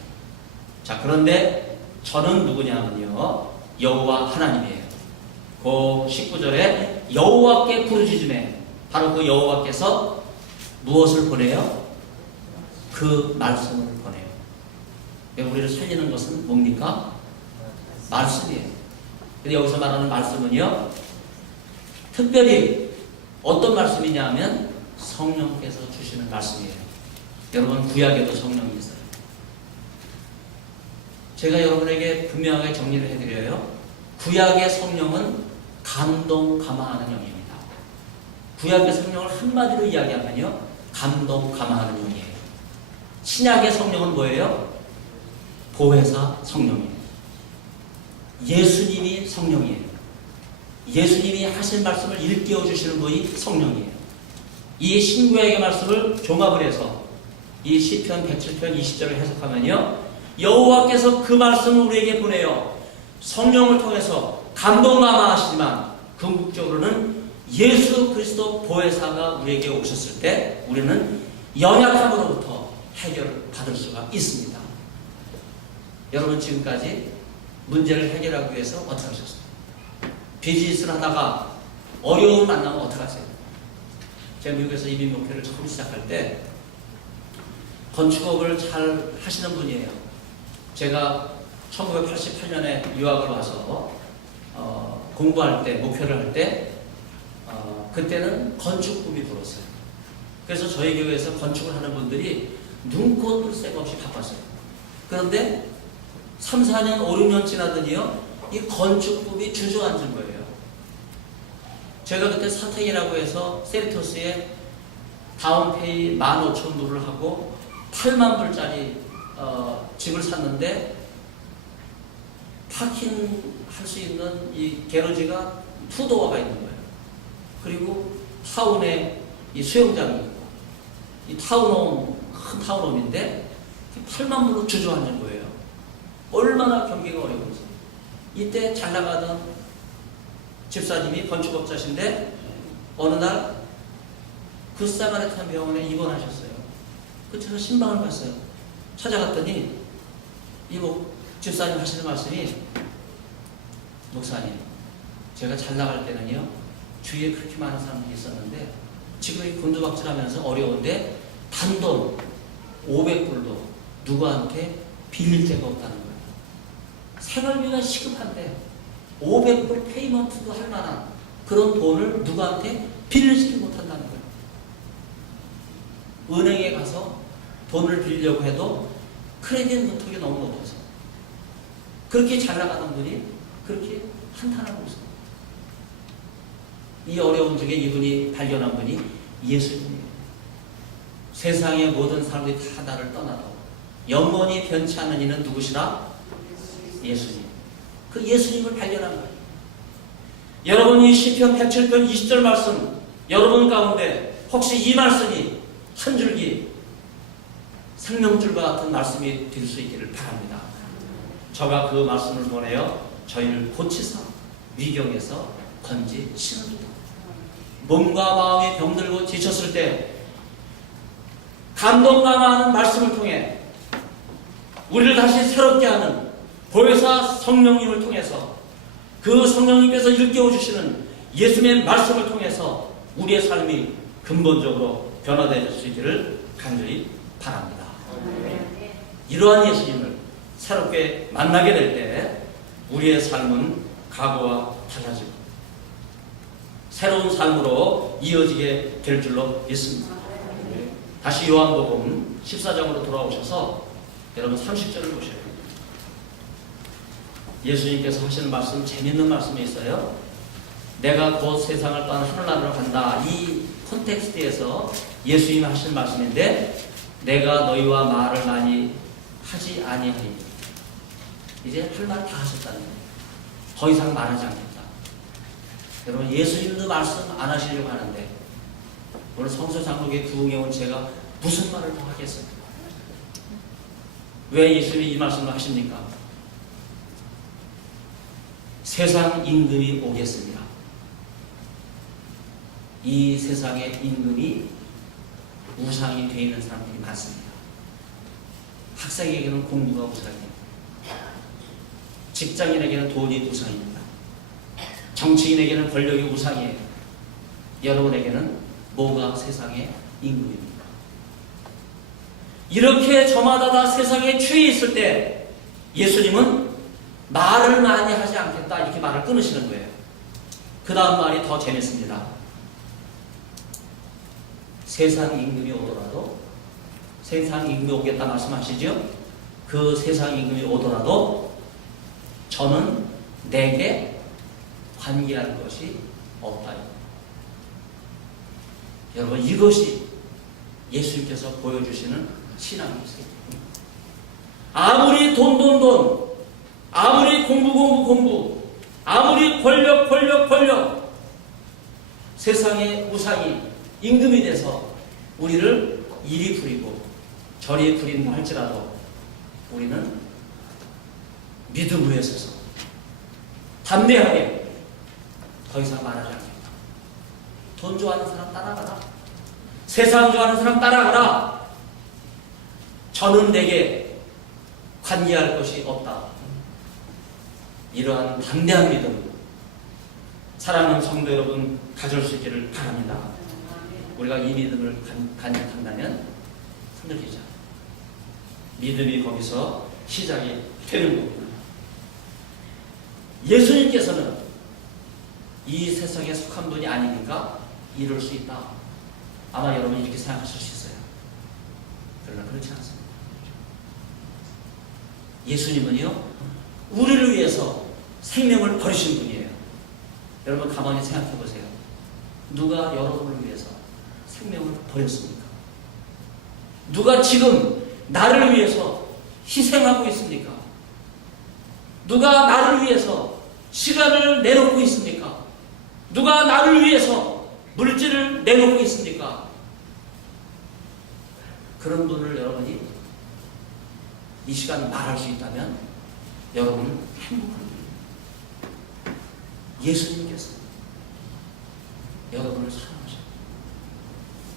자, 그런데 저는 누구냐면요, 여호와 하나님이에요. 그 19절에 여호와께 부르짖음에 바로 그 여호와께서 무엇을 보내요? 그 말씀을 보내요. 우리를 살리는 것은 뭡니까? 말씀이에요. 근데 여기서 말하는 말씀은요, 특별히 어떤 말씀이냐 하면 성령께서 주시는 말씀이에요. 여러분, 구약에도 성령이 있어요. 제가 여러분에게 분명하게 정리를 해드려요. 구약의 성령은 감동, 감화하는 영입니다. 구약의 성령을 한마디로 이야기하면요, 감동, 감화하는 영이에요. 신약의 성령은 뭐예요? 보혜사 성령이에요. 예수님이 성령이에요. 예수님이 하신 말씀을 일깨워 주시는 분이 성령이에요. 이 신구약의 말씀을 종합을 해서 이 시편 107편 20절을 해석하면요, 여호와께서 그 말씀을 우리에게 보내요. 성령을 통해서 감동 감화하시지만 궁극적으로는 예수 그리스도 보혜사가 우리에게 오셨을 때 우리는 연약함으로부터 해결을 받을 수가 있습니다. 여러분, 지금까지 문제를 해결하기 위해서 어떻게 하셨어요? 비즈니스를 하다가 어려움 만나면 어떻게 하세요? 제가 미국에서 이민 목회를 처음 시작할 때 건축업을 잘 하시는 분이에요. 제가 1988년에 유학을 와서 공부할 때, 목회를 할 때 그때는 건축붐이 불었어요. 그래서 저희 교회에서 건축을 하는 분들이 눈코 뜰 새가 없이 바빴어요. 그런데 3, 4년, 5, 6년 지나더니요, 이 건축붐이 주저앉은 거예요. 제가 그때 사택이라고 해서 세리토스에 다운페이 15,000불을 하고 8만 불짜리 집을 샀는데 파킹 할 수 있는 이 게러지가 투도어가 있는 거예요. 그리고 타운에 이 수영장이 있고, 이 타운홈, 큰 타운홈인데 8만 불로 주저앉은 거예요. 얼마나 경기가 어려운지. 이때 잘 나가던 집사님이 건축업자신데 어느 날 그 사마리탄 병원에 입원하셨어요. 그래서 신방을 갔어요. 찾아갔더니 이 집사님 하시는 말씀이, 목사님, 제가 잘 나갈 때는요 주위에 그렇게 많은 사람들이 있었는데 지금 이 곤두박질하면서 어려운데 단돈 500불도 누구한테 빌릴 데가 없다는 거예요. 생활비가 시급한데 500불 페이먼트도 할 만한 그런 돈을 누구한테 빌리지 못한다는 거예요. 은행에 가서 돈을 빌려고 해도 크레딧 문턱이 너무 높아서. 그렇게 잘 나가던 분이 그렇게 한탄하고 있어요. 이 어려운 중에 이분이 발견한 분이 예수님이에요. 세상의 모든 사람들이 다 나를 떠나도 영원히 변치 않는 이는 누구시라? 예수님. 그 예수님을 발견한 거예요. 여러분, 이 시편 107편 20절 말씀, 여러분 가운데 혹시 이 말씀이 한 줄기 생명줄과 같은 말씀이 될 수 있기를 바랍니다. 저가 그 말씀을 보내어 저희를 고치사 위경에서 건지시는도다. 몸과 마음이 병들고 지쳤을 때 감동감하는 말씀을 통해 우리를 다시 새롭게 하는 보혜사 성령님을 통해서, 그 성령님께서 일깨워 주시는 예수님의 말씀을 통해서 우리의 삶이 근본적으로 변화될 수 있기를 간절히 바랍니다. 이러한 예수님을 새롭게 만나게 될 때 우리의 삶은 과거와 달라지고 새로운 삶으로 이어지게 될 줄로 믿습니다. 다시 요한복음 14장으로 돌아오셔서 여러분 30절을 보셔야 됩니다. 예수님께서 하시는 말씀, 재밌는 말씀이 있어요. 내가 곧 세상을 떠나 하늘나라로 간다. 이 콘텍스트에서 예수님이 하시는 말씀인데, 내가 너희와 말을 많이 하지 아니하리니. 이제 할 말 다 하셨다는 거예요. 더 이상 말하지 않겠다. 여러분, 예수님도 말씀 안 하시려고 하는데 오늘 성서장로교에 부흥해 온 제가 무슨 말을 더 하겠습니까? 왜 예수님이 이 말씀을 하십니까? 세상 임금이 오겠습니다. 이 세상의 임금이 우상이 되어 있는 사람들이 많습니다. 학생에게는 공부가 우상입니다. 직장인에게는 돈이 우상입니다. 정치인에게는 권력이 우상이에요. 여러분에게는 뭐가 세상의 임금입니까? 이렇게 저마다 다 세상에 취해 있을 때 예수님은 말을 많이 하지 않겠다, 이렇게 말을 끊으시는 거예요. 그 다음 말이 더 재밌습니다. 세상 임금이 오더라도, 세상 임금이 오겠다 말씀하시죠? 그 세상 임금이 오더라도 저는 내게 관계할 것이 없다. 여러분, 이것이 예수님께서 보여주시는 신앙이세요. 아무리 돈, 아무리 공부, 아무리 권력, 세상의 우상이 임금이 돼서 우리를 이리 부리고 저리 부린다 할지라도 우리는 믿음 위에 서서 담대하게 더 이상 말하지 않겠다. 돈 좋아하는 사람 따라가라. 세상 좋아하는 사람 따라가라. 저는 내게 관계할 것이 없다. 이러한 담대한 믿음, 사랑하는 성도 여러분, 가질 수 있기를 바랍니다. 우리가 이 믿음을 간직한다면 흔들리지 않아요. 믿음이 거기서 시작이 되는 겁니다. 예수님께서는 이 세상에 속한 분이 아니니까 이룰 수 있다. 아마 여러분이 이렇게 생각하실 수 있어요. 그러나 그렇지 않습니다. 예수님은요, 우리를 위해서 생명을 버리신 분이에요. 여러분 가만히 생각해 보세요. 누가 여러분을 위해서 생명을 버렸습니까? 누가 지금 나를 위해서 희생하고 있습니까? 누가 나를 위해서 시간을 내놓고 있습니까? 누가 나를 위해서 물질을 내놓고 있습니까? 그런 분을 여러분이 이 시간 말할 수 있다면 여러분은 행복한 분이에요. 예수님께서 여러분을 사랑하셔요.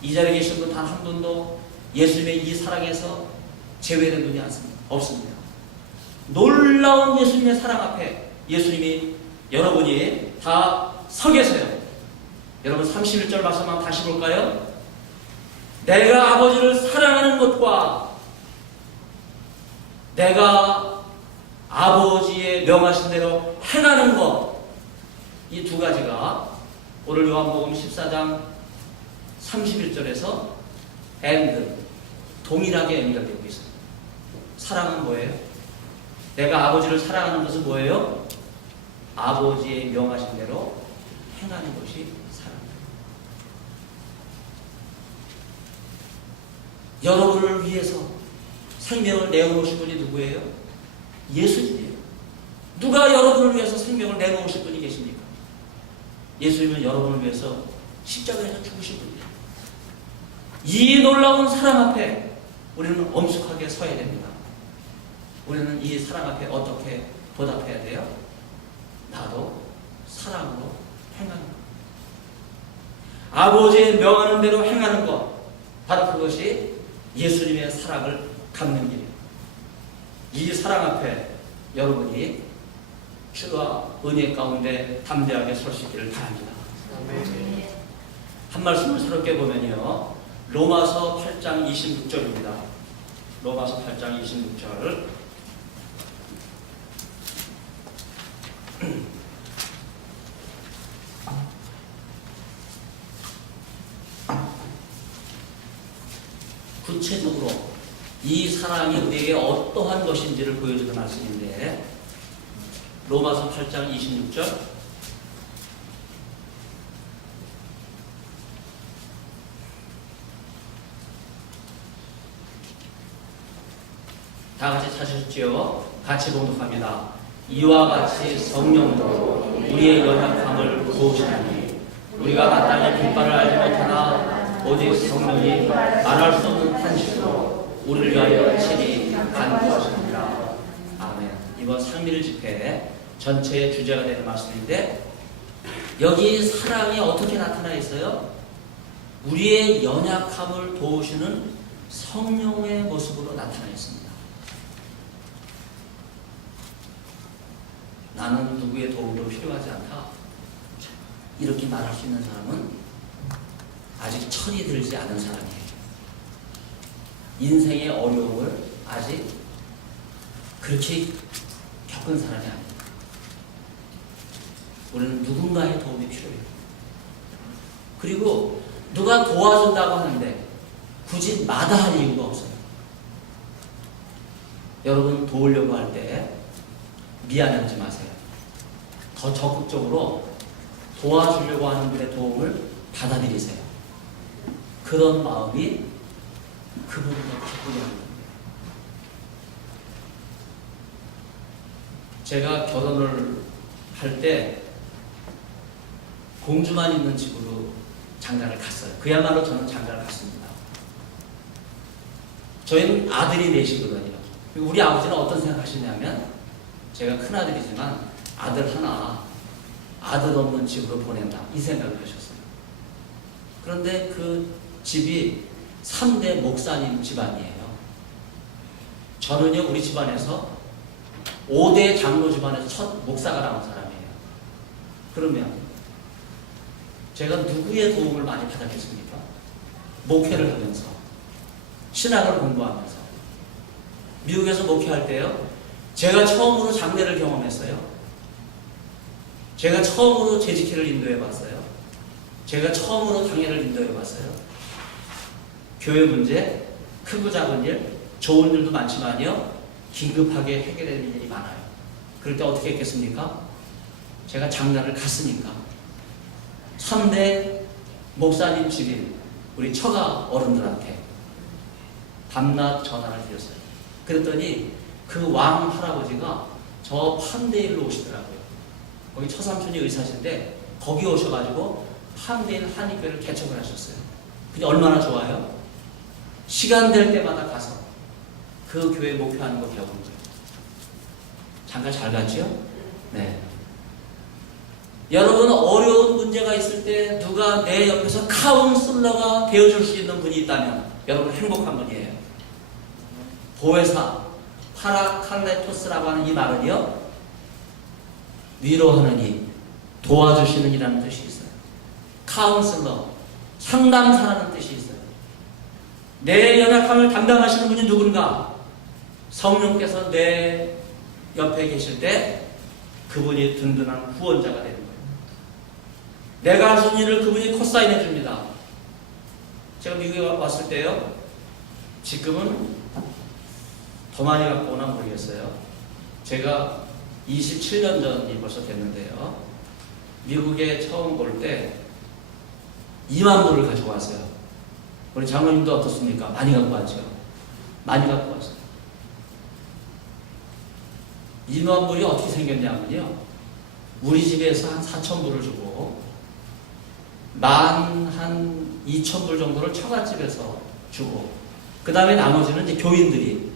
이 자리에 계신 분 단 한 분도 예수님의 이 사랑에서 제외된 분이 없습니다. 놀라운 예수님의 사랑 앞에 예수님이 여러분이 다 서 계세요. 여러분 31절 말씀만 다시 볼까요? 내가 아버지를 사랑하는 것과 내가 아버지의 명하신 대로 행하는 것, 이 두 가지가 오늘 요한복음 14장 31절에서 동일하게 연결되고 있어요. 사랑은 뭐예요? 내가 아버지를 사랑하는 것은 뭐예요? 아버지의 명하신 대로 행하는 것이 사랑입니다. 여러분을 위해서 생명을 내어놓으신 분이 누구예요? 예수님이에요. 누가 여러분을 위해서 생명을 내놓으실 분이 계십니까? 예수님은 여러분을 위해서 십자가에서 죽으신 분이에요. 이 놀라운 사랑 앞에 우리는 엄숙하게 서야 됩니다. 우리는 이 사랑 앞에 어떻게 보답해야 돼요? 나도 사랑으로 행하는 것. 아버지의 명하는 대로 행하는 것. 바로 그것이 예수님의 사랑을 갚는 길이에요. 이 사랑 앞에 여러분이 주와 은혜 가운데 담대하게 설 수 있기를 바랍니다. 한 말씀을 새롭게 보면요. 로마서 8장 26절입니다. 로마서 8장 26절. 구체적으로 이 사랑이 우리에게 어떠한 것인지를 보여주는 말씀인데 로마서 8장 26절 다 같이 찾으셨지요? 같이 봉독합니다. 이와 같이 성령도 우리의 연약함을 도우시나니 우리가 마땅히 빛발을 알지 못하나 오직 성령이 말할 수 없는 탄식으로 우리를 위하여 친히 간구하십니다. 아멘. 이번 상밀 집회 전체의 주제가 되는 말씀인데 여기 사랑이 어떻게 나타나 있어요? 우리의 연약함을 도우시는 성령의 모습으로 나타나 있습니다. 나는 누구의 도움도 필요하지 않다. 이렇게 말할 수 있는 사람은 아직 철이 들지 않은 사람이에요. 인생의 어려움을 아직 그렇게 겪은 사람이 아닙니다. 우리는 누군가의 도움이 필요해요. 그리고 누가 도와준다고 하는데 굳이 마다할 이유가 없어요. 여러분 도우려고 할 때 미안해하지 마세요. 더 적극적으로 도와주려고 하는 분의 도움을 받아들이세요. 그런 마음이 그분을 더 기쁘게 하는 거예요. 제가 결혼을 할 때 공주만 있는 집으로 장가를 갔어요. 그야말로 저는 장가를 갔습니다. 저희는 아들이 넷이거든요. 우리 아버지는 어떤 생각 하시냐면 제가 큰아들이지만 아들 하나 아들 없는 집으로 보낸다 이 생각을 하셨어요. 그런데 그 집이 3대 목사님 집안이에요. 저는요 우리 집안에서 5대 장로 집안에서 첫 목사가 나온 사람이에요. 그러면 제가 누구의 도움을 많이 받았겠습니까? 목회를 하면서 신학을 공부하면서 미국에서 목회할 때요 제가 처음으로 장례를 경험했어요. 제가 처음으로 재직회를 인도해봤어요. 제가 처음으로 강연을 인도해봤어요. 교회 문제, 크고 작은 일, 좋은 일도 많지만요 긴급하게 해결되는 일이 많아요. 그럴 때 어떻게 했겠습니까? 제가 장가를 갔으니까 3대 목사님 집인 우리 처가 어른들한테 밤낮 전화를 드렸어요. 그랬더니 그 왕 할아버지가 저 판대일로 오시더라고요. 거기 처삼촌이 의사신데 거기 오셔가지고 판대일 한의교회를 개척을 하셨어요. 근데 얼마나 좋아요? 시간 될 때마다 가서 그 교회 목회하는 거 배우는 거예요. 잠깐 잘 갔죠? 네. 여러분 어려운 문제가 있을 때 누가 내 옆에서 카운슬러가 되어줄 수 있는 분이 있다면 여러분 행복한 분이에요. 보혜사 파라칼레토스라고 하는 이 말은요, 위로하는 이, 도와주시는 이라는 뜻이 있어요. 카운슬러, 상담사라는 뜻이 있어요. 내 연약함을 담당하시는 분이 누군가? 성령께서 내 옆에 계실 때 그분이 든든한 후원자가 되는 거예요. 내가 할 수 있는 일을 그분이 코사인해 줍니다. 제가 미국에 왔을 때요, 지금은 더 많이 갖고 오나 모르겠어요. 제가 27년 전이 벌써 됐는데요, 미국에 처음 올 때 2만 불을 가지고 왔어요. 우리 장로님도 어떻습니까? 많이 갖고 왔죠? 많이 갖고 왔어요. 2만 불이 어떻게 생겼냐면요, 우리 집에서 한 4천 불을 주고 한 2천 불 정도를 처갓집에서 주고, 그 다음에 나머지는 이제 교인들이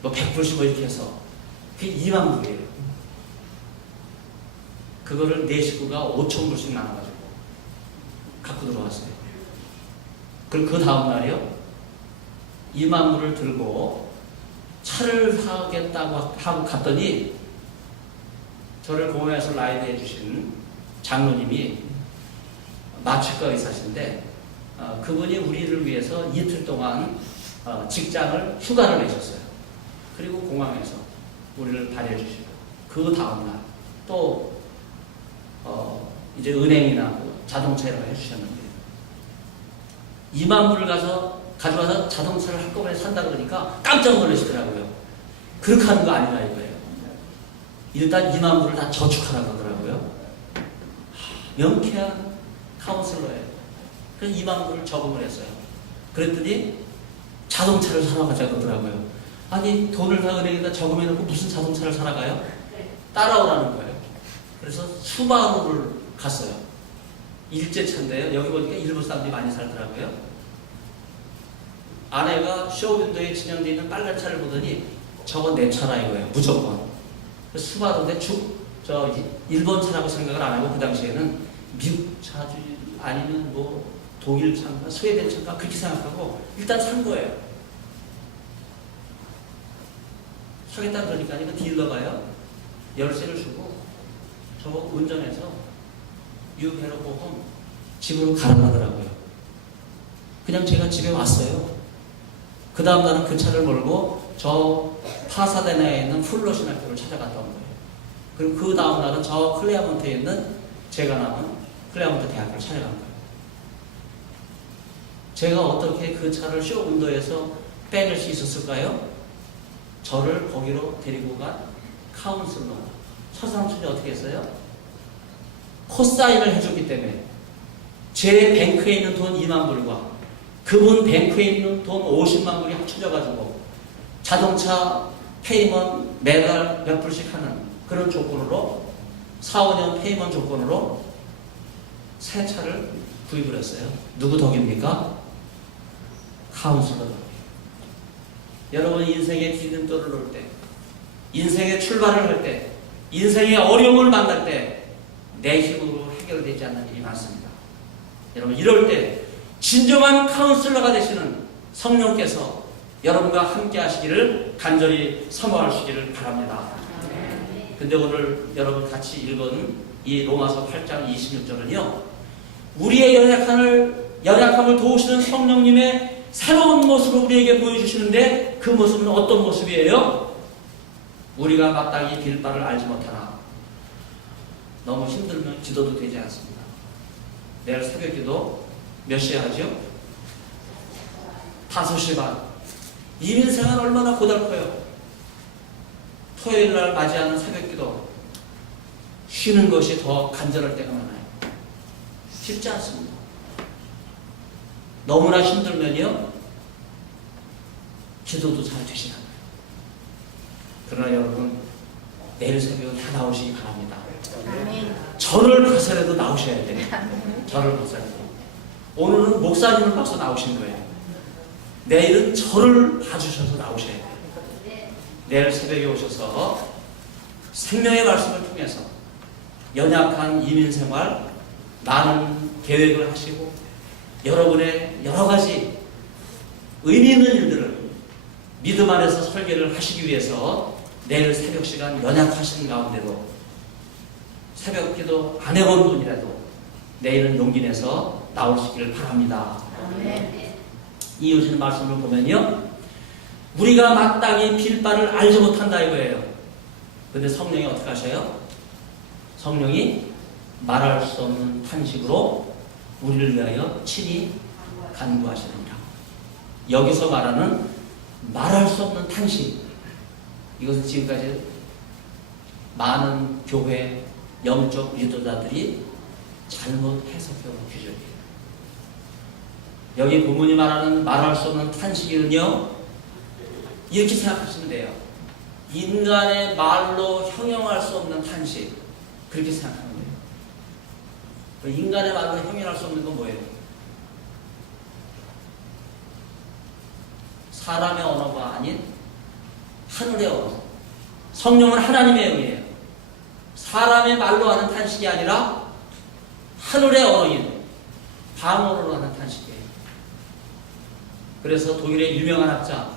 뭐 100불씩 뭐 이렇게 해서 그게 2만 불이에요. 그거를 네 식구가 5천 불씩 나눠가지고 갖고 들어왔어요. 그리고 그 다음날이요, 2만 불을 들고 차를 사겠다고 하고 갔더니 저를 공회에서 라이드해 주신 장로님이 마취과 의사신데, 그분이 우리를 위해서 이틀 동안 직장을 휴가를 내셨어요. 그리고 공항에서 우리를 발휘해 주시고, 그 다음날 또 이제 은행이나 뭐 자동차 이런 거 해주셨는데, 2만 불을 가져와서 자동차를 한꺼번에 산다 그러니까 깜짝 놀라시더라고요. 그렇게 하는 거 아니라 이거예요. 일단 2만 불을 다 저축하라고 하더라고요. 명쾌한 카운슬러예요. 그래서 2만 불을 저금을 했어요. 그랬더니 자동차를 사러 가자고 하더라고요. 아니, 돈을 다 은행에다 저금해놓고 무슨 자동차를 사러 가요? 따라오라는 거예요. 그래서 수바루를 갔어요. 일제차인데요, 여기 보니까 일본 사람들이 많이 살더라고요. 아내가 쇼윈도에 진영되어 있는 빨간 차를 보더니 저거 내 차라 이거예요, 무조건. 수바루인데 저 일본 차라고 생각을 안 하고 그 당시에는 미국 차주 아니면 뭐 독일 차인가 스웨덴 차인가 그렇게 생각하고 일단 산 거예요. 사겠다 그러니까 그 딜러가요, 열쇠를 주고 저거 운전해서 유배로 보험 집으로 가라하더라고요. 그냥 제가 집에 왔어요. 그 다음 날은 그 차를 몰고 저 파사데나에 있는 풀러신 학교를 찾아갔던 거예요. 그리고 그 다음 날은 저 클레아몬트에 있는 제가 나온 클레아몬트 대학교를 찾아간 거예요. 제가 어떻게 그 차를 쇼운도에서 빼낼 수 있었을까요? 저를 거기로 데리고 간 카운슬러 서삼촌이 어떻게 했어요? 코사인을 해줬기 때문에 제 뱅크에 있는 돈 2만 불과 그분 뱅크에 있는 돈 50만 불이 합쳐져가지고 자동차 페이먼 매달 몇 불씩 하는 그런 조건으로 4, 5년 페이먼 조건으로 새 차를 구입을 했어요. 누구 덕입니까? 카운슬러 덕이에요. 여러분 인생의 디딤돌을 놓을 때, 인생의 출발을 할 때, 인생의 어려움을 만날 때 내 힘으로 해결되지 않는 일이 많습니다. 여러분 이럴 때 진정한 카운슬러가 되시는 성령께서 여러분과 함께 하시기를 간절히 사모하시기를 바랍니다. 근데 오늘 여러분 같이 읽은 이 로마서 8장 26절은요, 우리의 연약함을 도우시는 성령님의 새로운 모습을 우리에게 보여주시는데 그 모습은 어떤 모습이에요? 우리가 마땅히 빌 바를 알지 못하나 너무 힘들면 기도도 되지 않습니다. 내일 새벽 기도 몇 시에 하죠? 5시 반. 이민 생활 얼마나 고달퍼요. 토요일 날 맞이하는 새벽 기도 쉬는 것이 더 간절할 때가 많아요. 쉽지 않습니다. 너무나 힘들면요 기도도 잘 되지 않아요. 그러나 여러분 내일 새벽에 다 나오시기 바랍니다. 저를 봐서라도 나오셔야 돼요. 저를 봐서라도. 오늘은 목사님을 봐서 나오신 거예요. 내일은 저를 봐주셔서 나오셔야 돼요. 내일 새벽에 오셔서 생명의 말씀을 통해서 연약한 이민생활 많은 계획을 하시고 여러분의 여러 가지 의미 있는 일들을 믿음 안에서 설계를 하시기 위해서 내일 새벽 시간 연약하신 가운데도 새벽 기도 안 해본 분이라도 내일은 용기 내서 나오시기를 바랍니다. 이어지는 말씀을 보면요, 우리가 마땅히 빌 바를 알지 못한다 이거예요. 근데 성령이 어떻게 하셔요? 성령이 말할 수 없는 탄식으로 우리를 위하여 친히 간구하시느니라. 여기서 말하는 말할 수 없는 탄식, 이것은 지금까지 많은 교회 영적 리더자들이 잘못 해석해온 규정이에요. 여기 본문이 말하는 말할 수 없는 탄식은요, 이렇게 생각하시면 돼요. 인간의 말로 형용할 수 없는 탄식, 그렇게 생각하면 돼요. 인간의 말로 형용할 수 없는 건 뭐예요? 사람의 언어가 아닌 하늘의 언어. 성령은 하나님의 영이에요. 사람의 말로 하는 탄식이 아니라 하늘의 언어인 방언으로 하는 탄식이에요. 그래서 독일의 유명한 학자,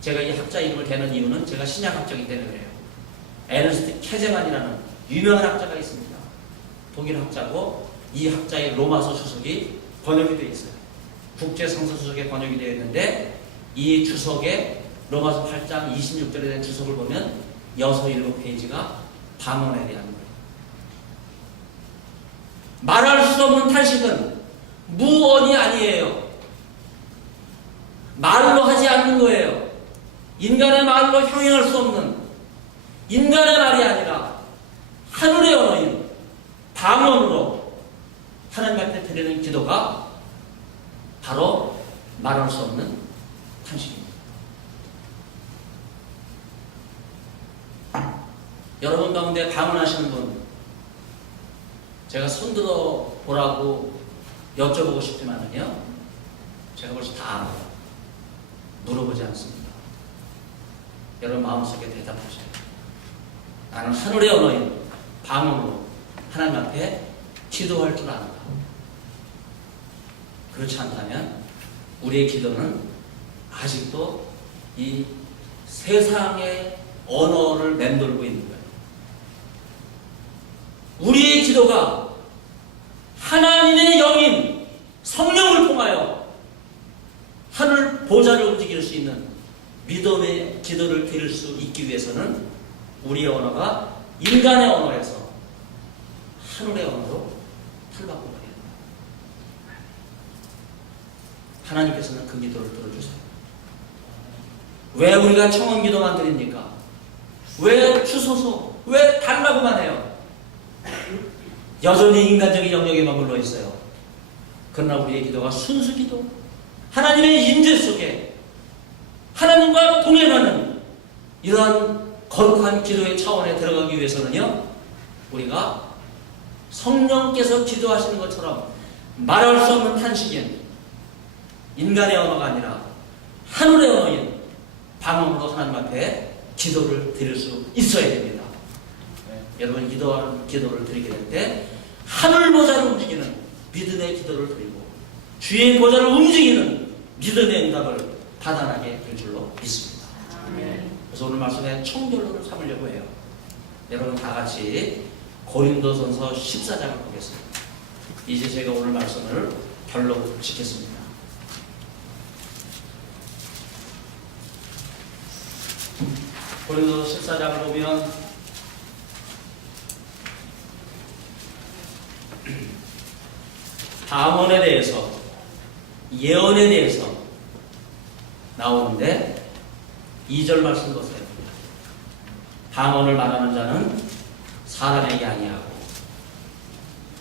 제가 이 학자 이름을 대는 이유는 제가 신약학자이기 때문에 그래요. 에르스트 케제만이라는 유명한 학자가 있습니다. 독일 학자고 이 학자의 로마서 주석이 번역이 되어 있어요. 국제성서 주석에 번역이 되어 있는데 이 주석에 로마서 8장 26절에 대한 주석을 보면 6, 7페이지가 방언에 대한 거예요. 말할 수 없는 탄식은 무언이 아니에요. 말로 하지 않는 거예요. 인간의 말로 형용할 수 없는 인간의 말이 아니라 하늘의 언어인 방언으로 하나님 앞에 드리는 기도가 바로 말할 수 없는 탄식입니다. 여러분 가운데 방언하시는 분, 제가 손들어 보라고 여쭤보고 싶지만은요, 제가 벌써 다 알아요. 물어보지 않습니다. 여러분 마음속에 대답하셔요. 나는 하늘의 언어인 방언으로 하나님 앞에 기도할 줄 안다. 그렇지 않다면 우리의 기도는 아직도 이 세상의 언어를 맴돌고 있는 거예요. 우리의 기도가 하나님의 영인 성령을 통하여 하늘 보좌를 움직일 수 있는 믿음의 기도를 드릴 수 있기 위해서는 우리의 언어가 인간의 언어에서 하늘의 언어로 탈바꿈해야 합니다. 하나님께서는 그 기도를 들어주세요. 왜 우리가 청원 기도만 드립니까? 왜 주소서? 왜 달라고만 해요? 여전히 인간적인 영역에 머물러 있어요. 그러나 우리의 기도가 순수 기도, 하나님의 임재 속에 하나님과 동행하는 이러한 거룩한 기도의 차원에 들어가기 위해서는요, 우리가 성령께서 기도하시는 것처럼 말할 수 없는 탄식인 인간의 언어가 아니라 하늘의 언어인 방언으로 하나님 앞에 기도를 드릴 수 있어야 됩니다. 여러분 기도를 드리게 될 때 하늘 보좌를 움직이는 믿음의 기도를 드리고 주의 보좌를 움직이는 믿음의 응답을 받아나게 될 줄로 믿습니다. 그래서 오늘 말씀에 총결론을 삼으려고 해요. 여러분 다 같이 고린도전서 14장을 보겠습니다. 이제 제가 오늘 말씀을 결론 짓겠습니다. 고린도전서 14장을 보면 방언에 대해서, 예언에 대해서 나오는데 2절 말씀 보세요. 방언을 말하는 자는 사람에게 아니하고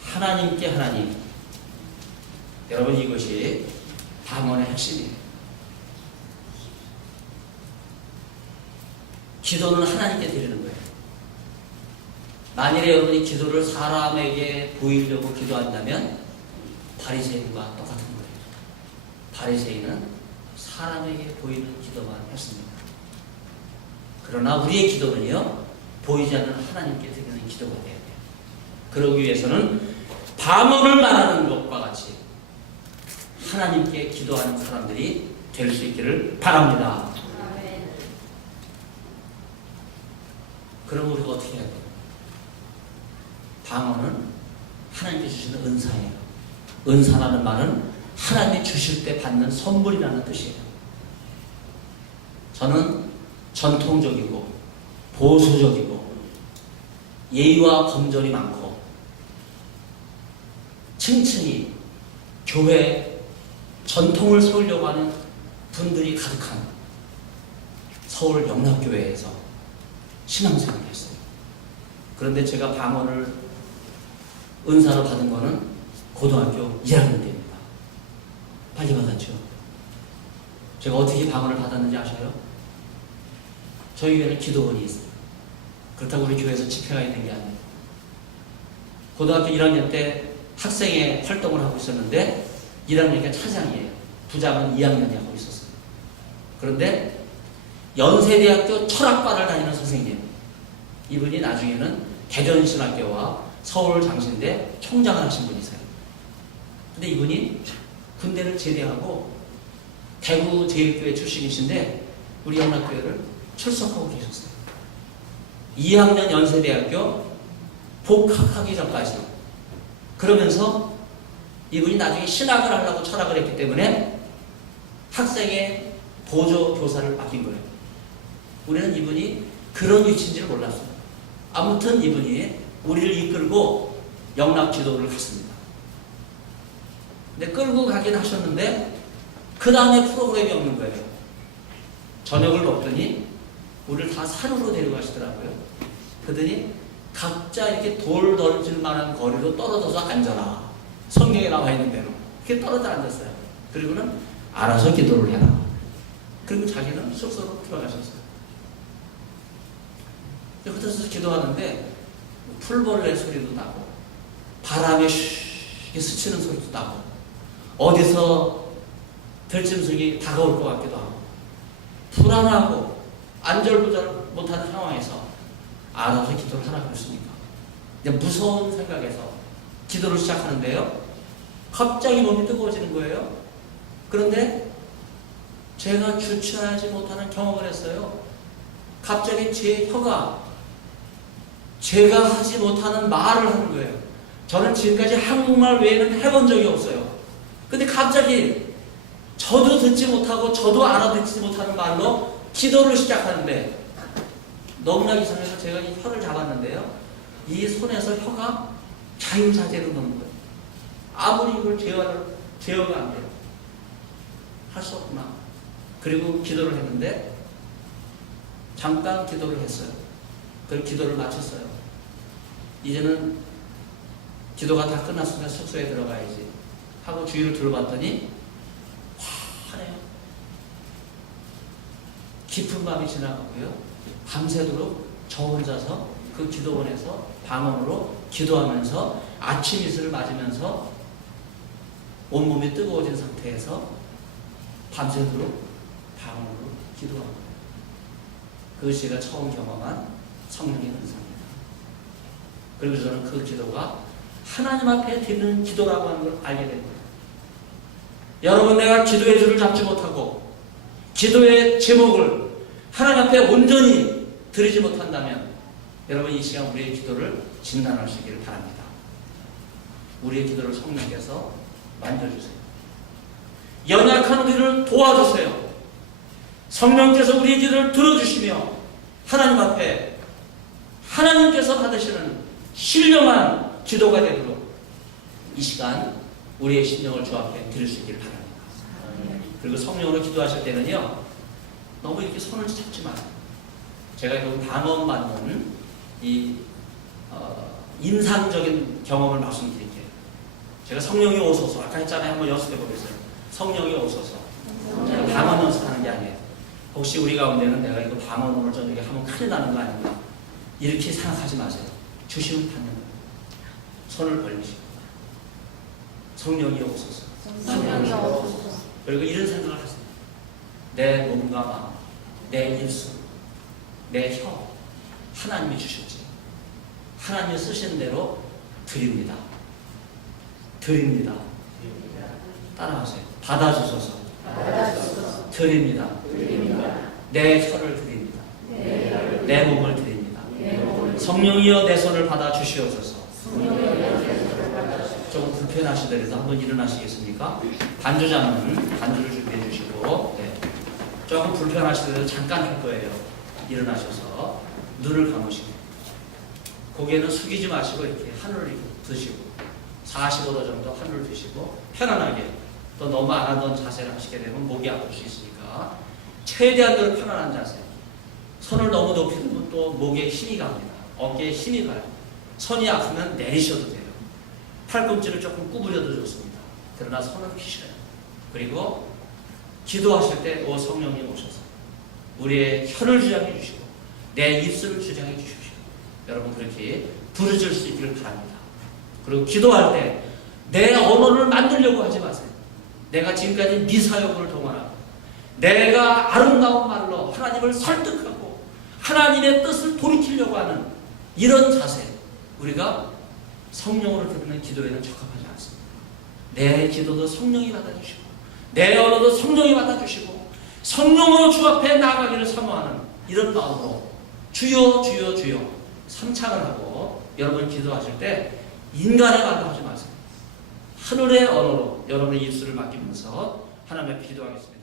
하나님께 하나님. 여러분 이것이 방언의 핵심이에요. 기도는 하나님께 드리는 거예요. 만일에 여러분이 기도를 사람에게 보이려고 기도한다면 바리새인과 똑같은 거예요. 바리새인은 사람에게 보이는 기도만 했습니다. 그러나 우리의 기도는요, 보이지 않는 하나님께 드리는 기도가 돼야 돼요. 그러기 위해서는 방언을 말하는 것과 같이 하나님께 기도하는 사람들이 될 수 있기를 바랍니다. 그럼 우리가 어떻게 해야 돼요? 방언은 하나님께 주시는 은사예요. 은사라는 말은 하나님이 주실 때 받는 선물이라는 뜻이에요. 저는 전통적이고 보수적이고 예의와 범절이 많고 층층이 교회 전통을 세우려고 하는 분들이 가득한 서울 영락교회에서 신앙생활을 했어요. 그런데 제가 방언을 은사로 받은 거는 고등학교 1학년 때입니다. 빨리 받았죠. 제가 어떻게 방언을 받았는지 아셔요? 저희 교회는 기도원이 있어요. 그렇다고 우리 교회에서 집회가 있는 게 아니에요. 고등학교 1학년 때 학생회 활동을 하고 있었는데 1학년이니까 차장이에요. 부장은 2학년이 하고 있었어요. 그런데 연세대학교 철학과를 다니는 선생님, 이분이 나중에는 대전신학교와 서울장신대 총장을 하신 분이세요. 근데 이분이 군대를 제대하고 대구 제일교회 출신이신데 우리 영락교회를 출석하고 계셨어요. 2학년 연세대학교 복학하기 전까지. 그러면서 이분이 나중에 신학을 하려고 철학을 했기 때문에 학생의 보조 교사를 맡긴 거예요. 우리는 이분이 그런 위치인지를 몰랐어요. 아무튼 이분이 우리를 이끌고 영락 지도를 갔습니다. 근데 끌고 가긴 하셨는데 그 다음에 프로그램이 없는 거예요. 저녁을 먹더니 우리를 다 산으로 데려가시더라고요. 그러더니 각자 이렇게 돌 던질 만한 거리로 떨어져서 앉아라. 성경에 나와 있는 대로. 이렇게 떨어져 앉았어요. 그리고는 알아서 기도를 해라. 그리고 자기는 숙소로 들어가셨어요. 그때서 기도하는데 풀벌레 소리도 나고 바람에 쉬게 스치는 소리도 나고 어디서 들짐승이 다가올 것 같기도 하고 불안하고 안절부절 못하는 상황에서 알아서 기도를 하나 그랬습니까? 이제 무서운 생각에서 기도를 시작하는데요. 갑자기 몸이 뜨거워지는 거예요. 그런데 제가 주체하지 못하는 경험을 했어요. 갑자기 제 혀가 제가 하지 못하는 말을 하는 거예요. 저는 지금까지 한국말 외에는 해본 적이 없어요. 근데 갑자기 저도 듣지 못하고 저도 알아듣지 못하는 말로 기도를 시작하는데 너무나 이상해서 제가 이 혀를 잡았는데요. 이 손에서 혀가 자유자재로 노는 거예요. 아무리 이걸 제어가 안 돼요. 할 수 없구나. 그리고 기도를 했는데 잠깐 기도를 했어요. 그 기도를 마쳤어요. 이제는 기도가 다 끝났으면 숙소에 들어가야지 하고 주위를 둘러봤더니 화내요. 깊은 밤이 지나가고요. 밤새도록 저 혼자서 그 기도원에서 방언으로 기도하면서 아침 이슬을 맞으면서 온몸이 뜨거워진 상태에서 밤새도록 방언으로 기도하고 그것이 제가 처음 경험한 성령의 은사입니다. 그리고 저는 그 기도가 하나님 앞에 드리는 기도라고 하는 걸 알게 된 거예요. 여러분, 내가 기도의 줄을 잡지 못하고 기도의 제목을 하나님 앞에 온전히 드리지 못한다면 여러분 이 시간 우리의 기도를 진단하시기를 바랍니다. 우리의 기도를 성령께서 만져주세요. 연약한 우리를 도와주세요. 성령께서 우리의 기도를 들어주시며 하나님 앞에 하나님께서 받으시는 신령한 기도가 되도록 이 시간 우리의 심령을 주 앞에 드릴 수 있기를 바랍니다. 그리고 성령으로 기도하실 때는요, 너무 이렇게 손을 잡지 마요. 제가 여러분 방언 받는 이 인상적인 경험을 말씀드릴게요. 제가 성령이 오소서 아까 했잖아요. 한번 연습해 보겠어요. 성령이 오소서. 제가 방언 연습하는 게 아니에요. 혹시 우리 가운데는 내가 이거 방언 오늘 저녁에 하면 큰일 나는 거 아닌가 이렇게 생각하지 마세요. 주시면 받는 거예요. 손을 벌리시고 성령이 오소서. 성령이 오소서. 그리고 이런 생각을 하세요. 내 몸과 마음, 내 입술, 내 혀 하나님이 주셨지. 하나님이 쓰신 대로 드립니다. 드립니다. 따라하세요. 받아주소서. 드립니다. 내 혀를 드립니다. 내 몸을 드립니다. 성령이여 내 손을 받아 주시옵소서. 조금 불편하시더라도 한번 일어나시겠습니까? 반주자는 반주를 준비해 주시고, 네. 조금 불편하시더라도 잠깐 할 거예요. 일어나셔서 눈을 감으시고 고개는 숙이지 마시고 이렇게 하늘을 드시고 45도 정도 하늘을 드시고 편안하게, 또 너무 안 하던 자세를 하시게 되면 목이 아플 수 있으니까 최대한으로 편안한 자세. 손을 너무 높이 들면 또 목에 힘이 갑니다. 어깨에 힘이 가요. 손이 아프면 내리셔도 돼요. 팔꿈치를 조금 구부려도 좋습니다. 그러나 손을 피셔요. 그리고 기도하실 때 오 성령님 오셔서 우리의 혀를 주장해 주시고 내 입술을 주장해 주십시오. 여러분 그렇게 부르질 수 있기를 바랍니다. 그리고 기도할 때 내 언어를 만들려고 하지 마세요. 내가 지금까지 미사역을 동원하고 내가 아름다운 말로 하나님을 설득하고 하나님의 뜻을 돌이키려고 하는 이런 자세, 우리가 성령으로 드리는 기도에는 적합하지 않습니다. 내 기도도 성령이 받아주시고 내 언어도 성령이 받아주시고 성령으로 주 앞에 나아가기를 사모하는 이런 마음으로 주여 주여 주여 삼창을 하고 여러분 기도하실 때 인간의 말로 하지 마세요. 하늘의 언어로 여러분의 입술을 맡기면서 하나님 앞에 기도하겠습니다.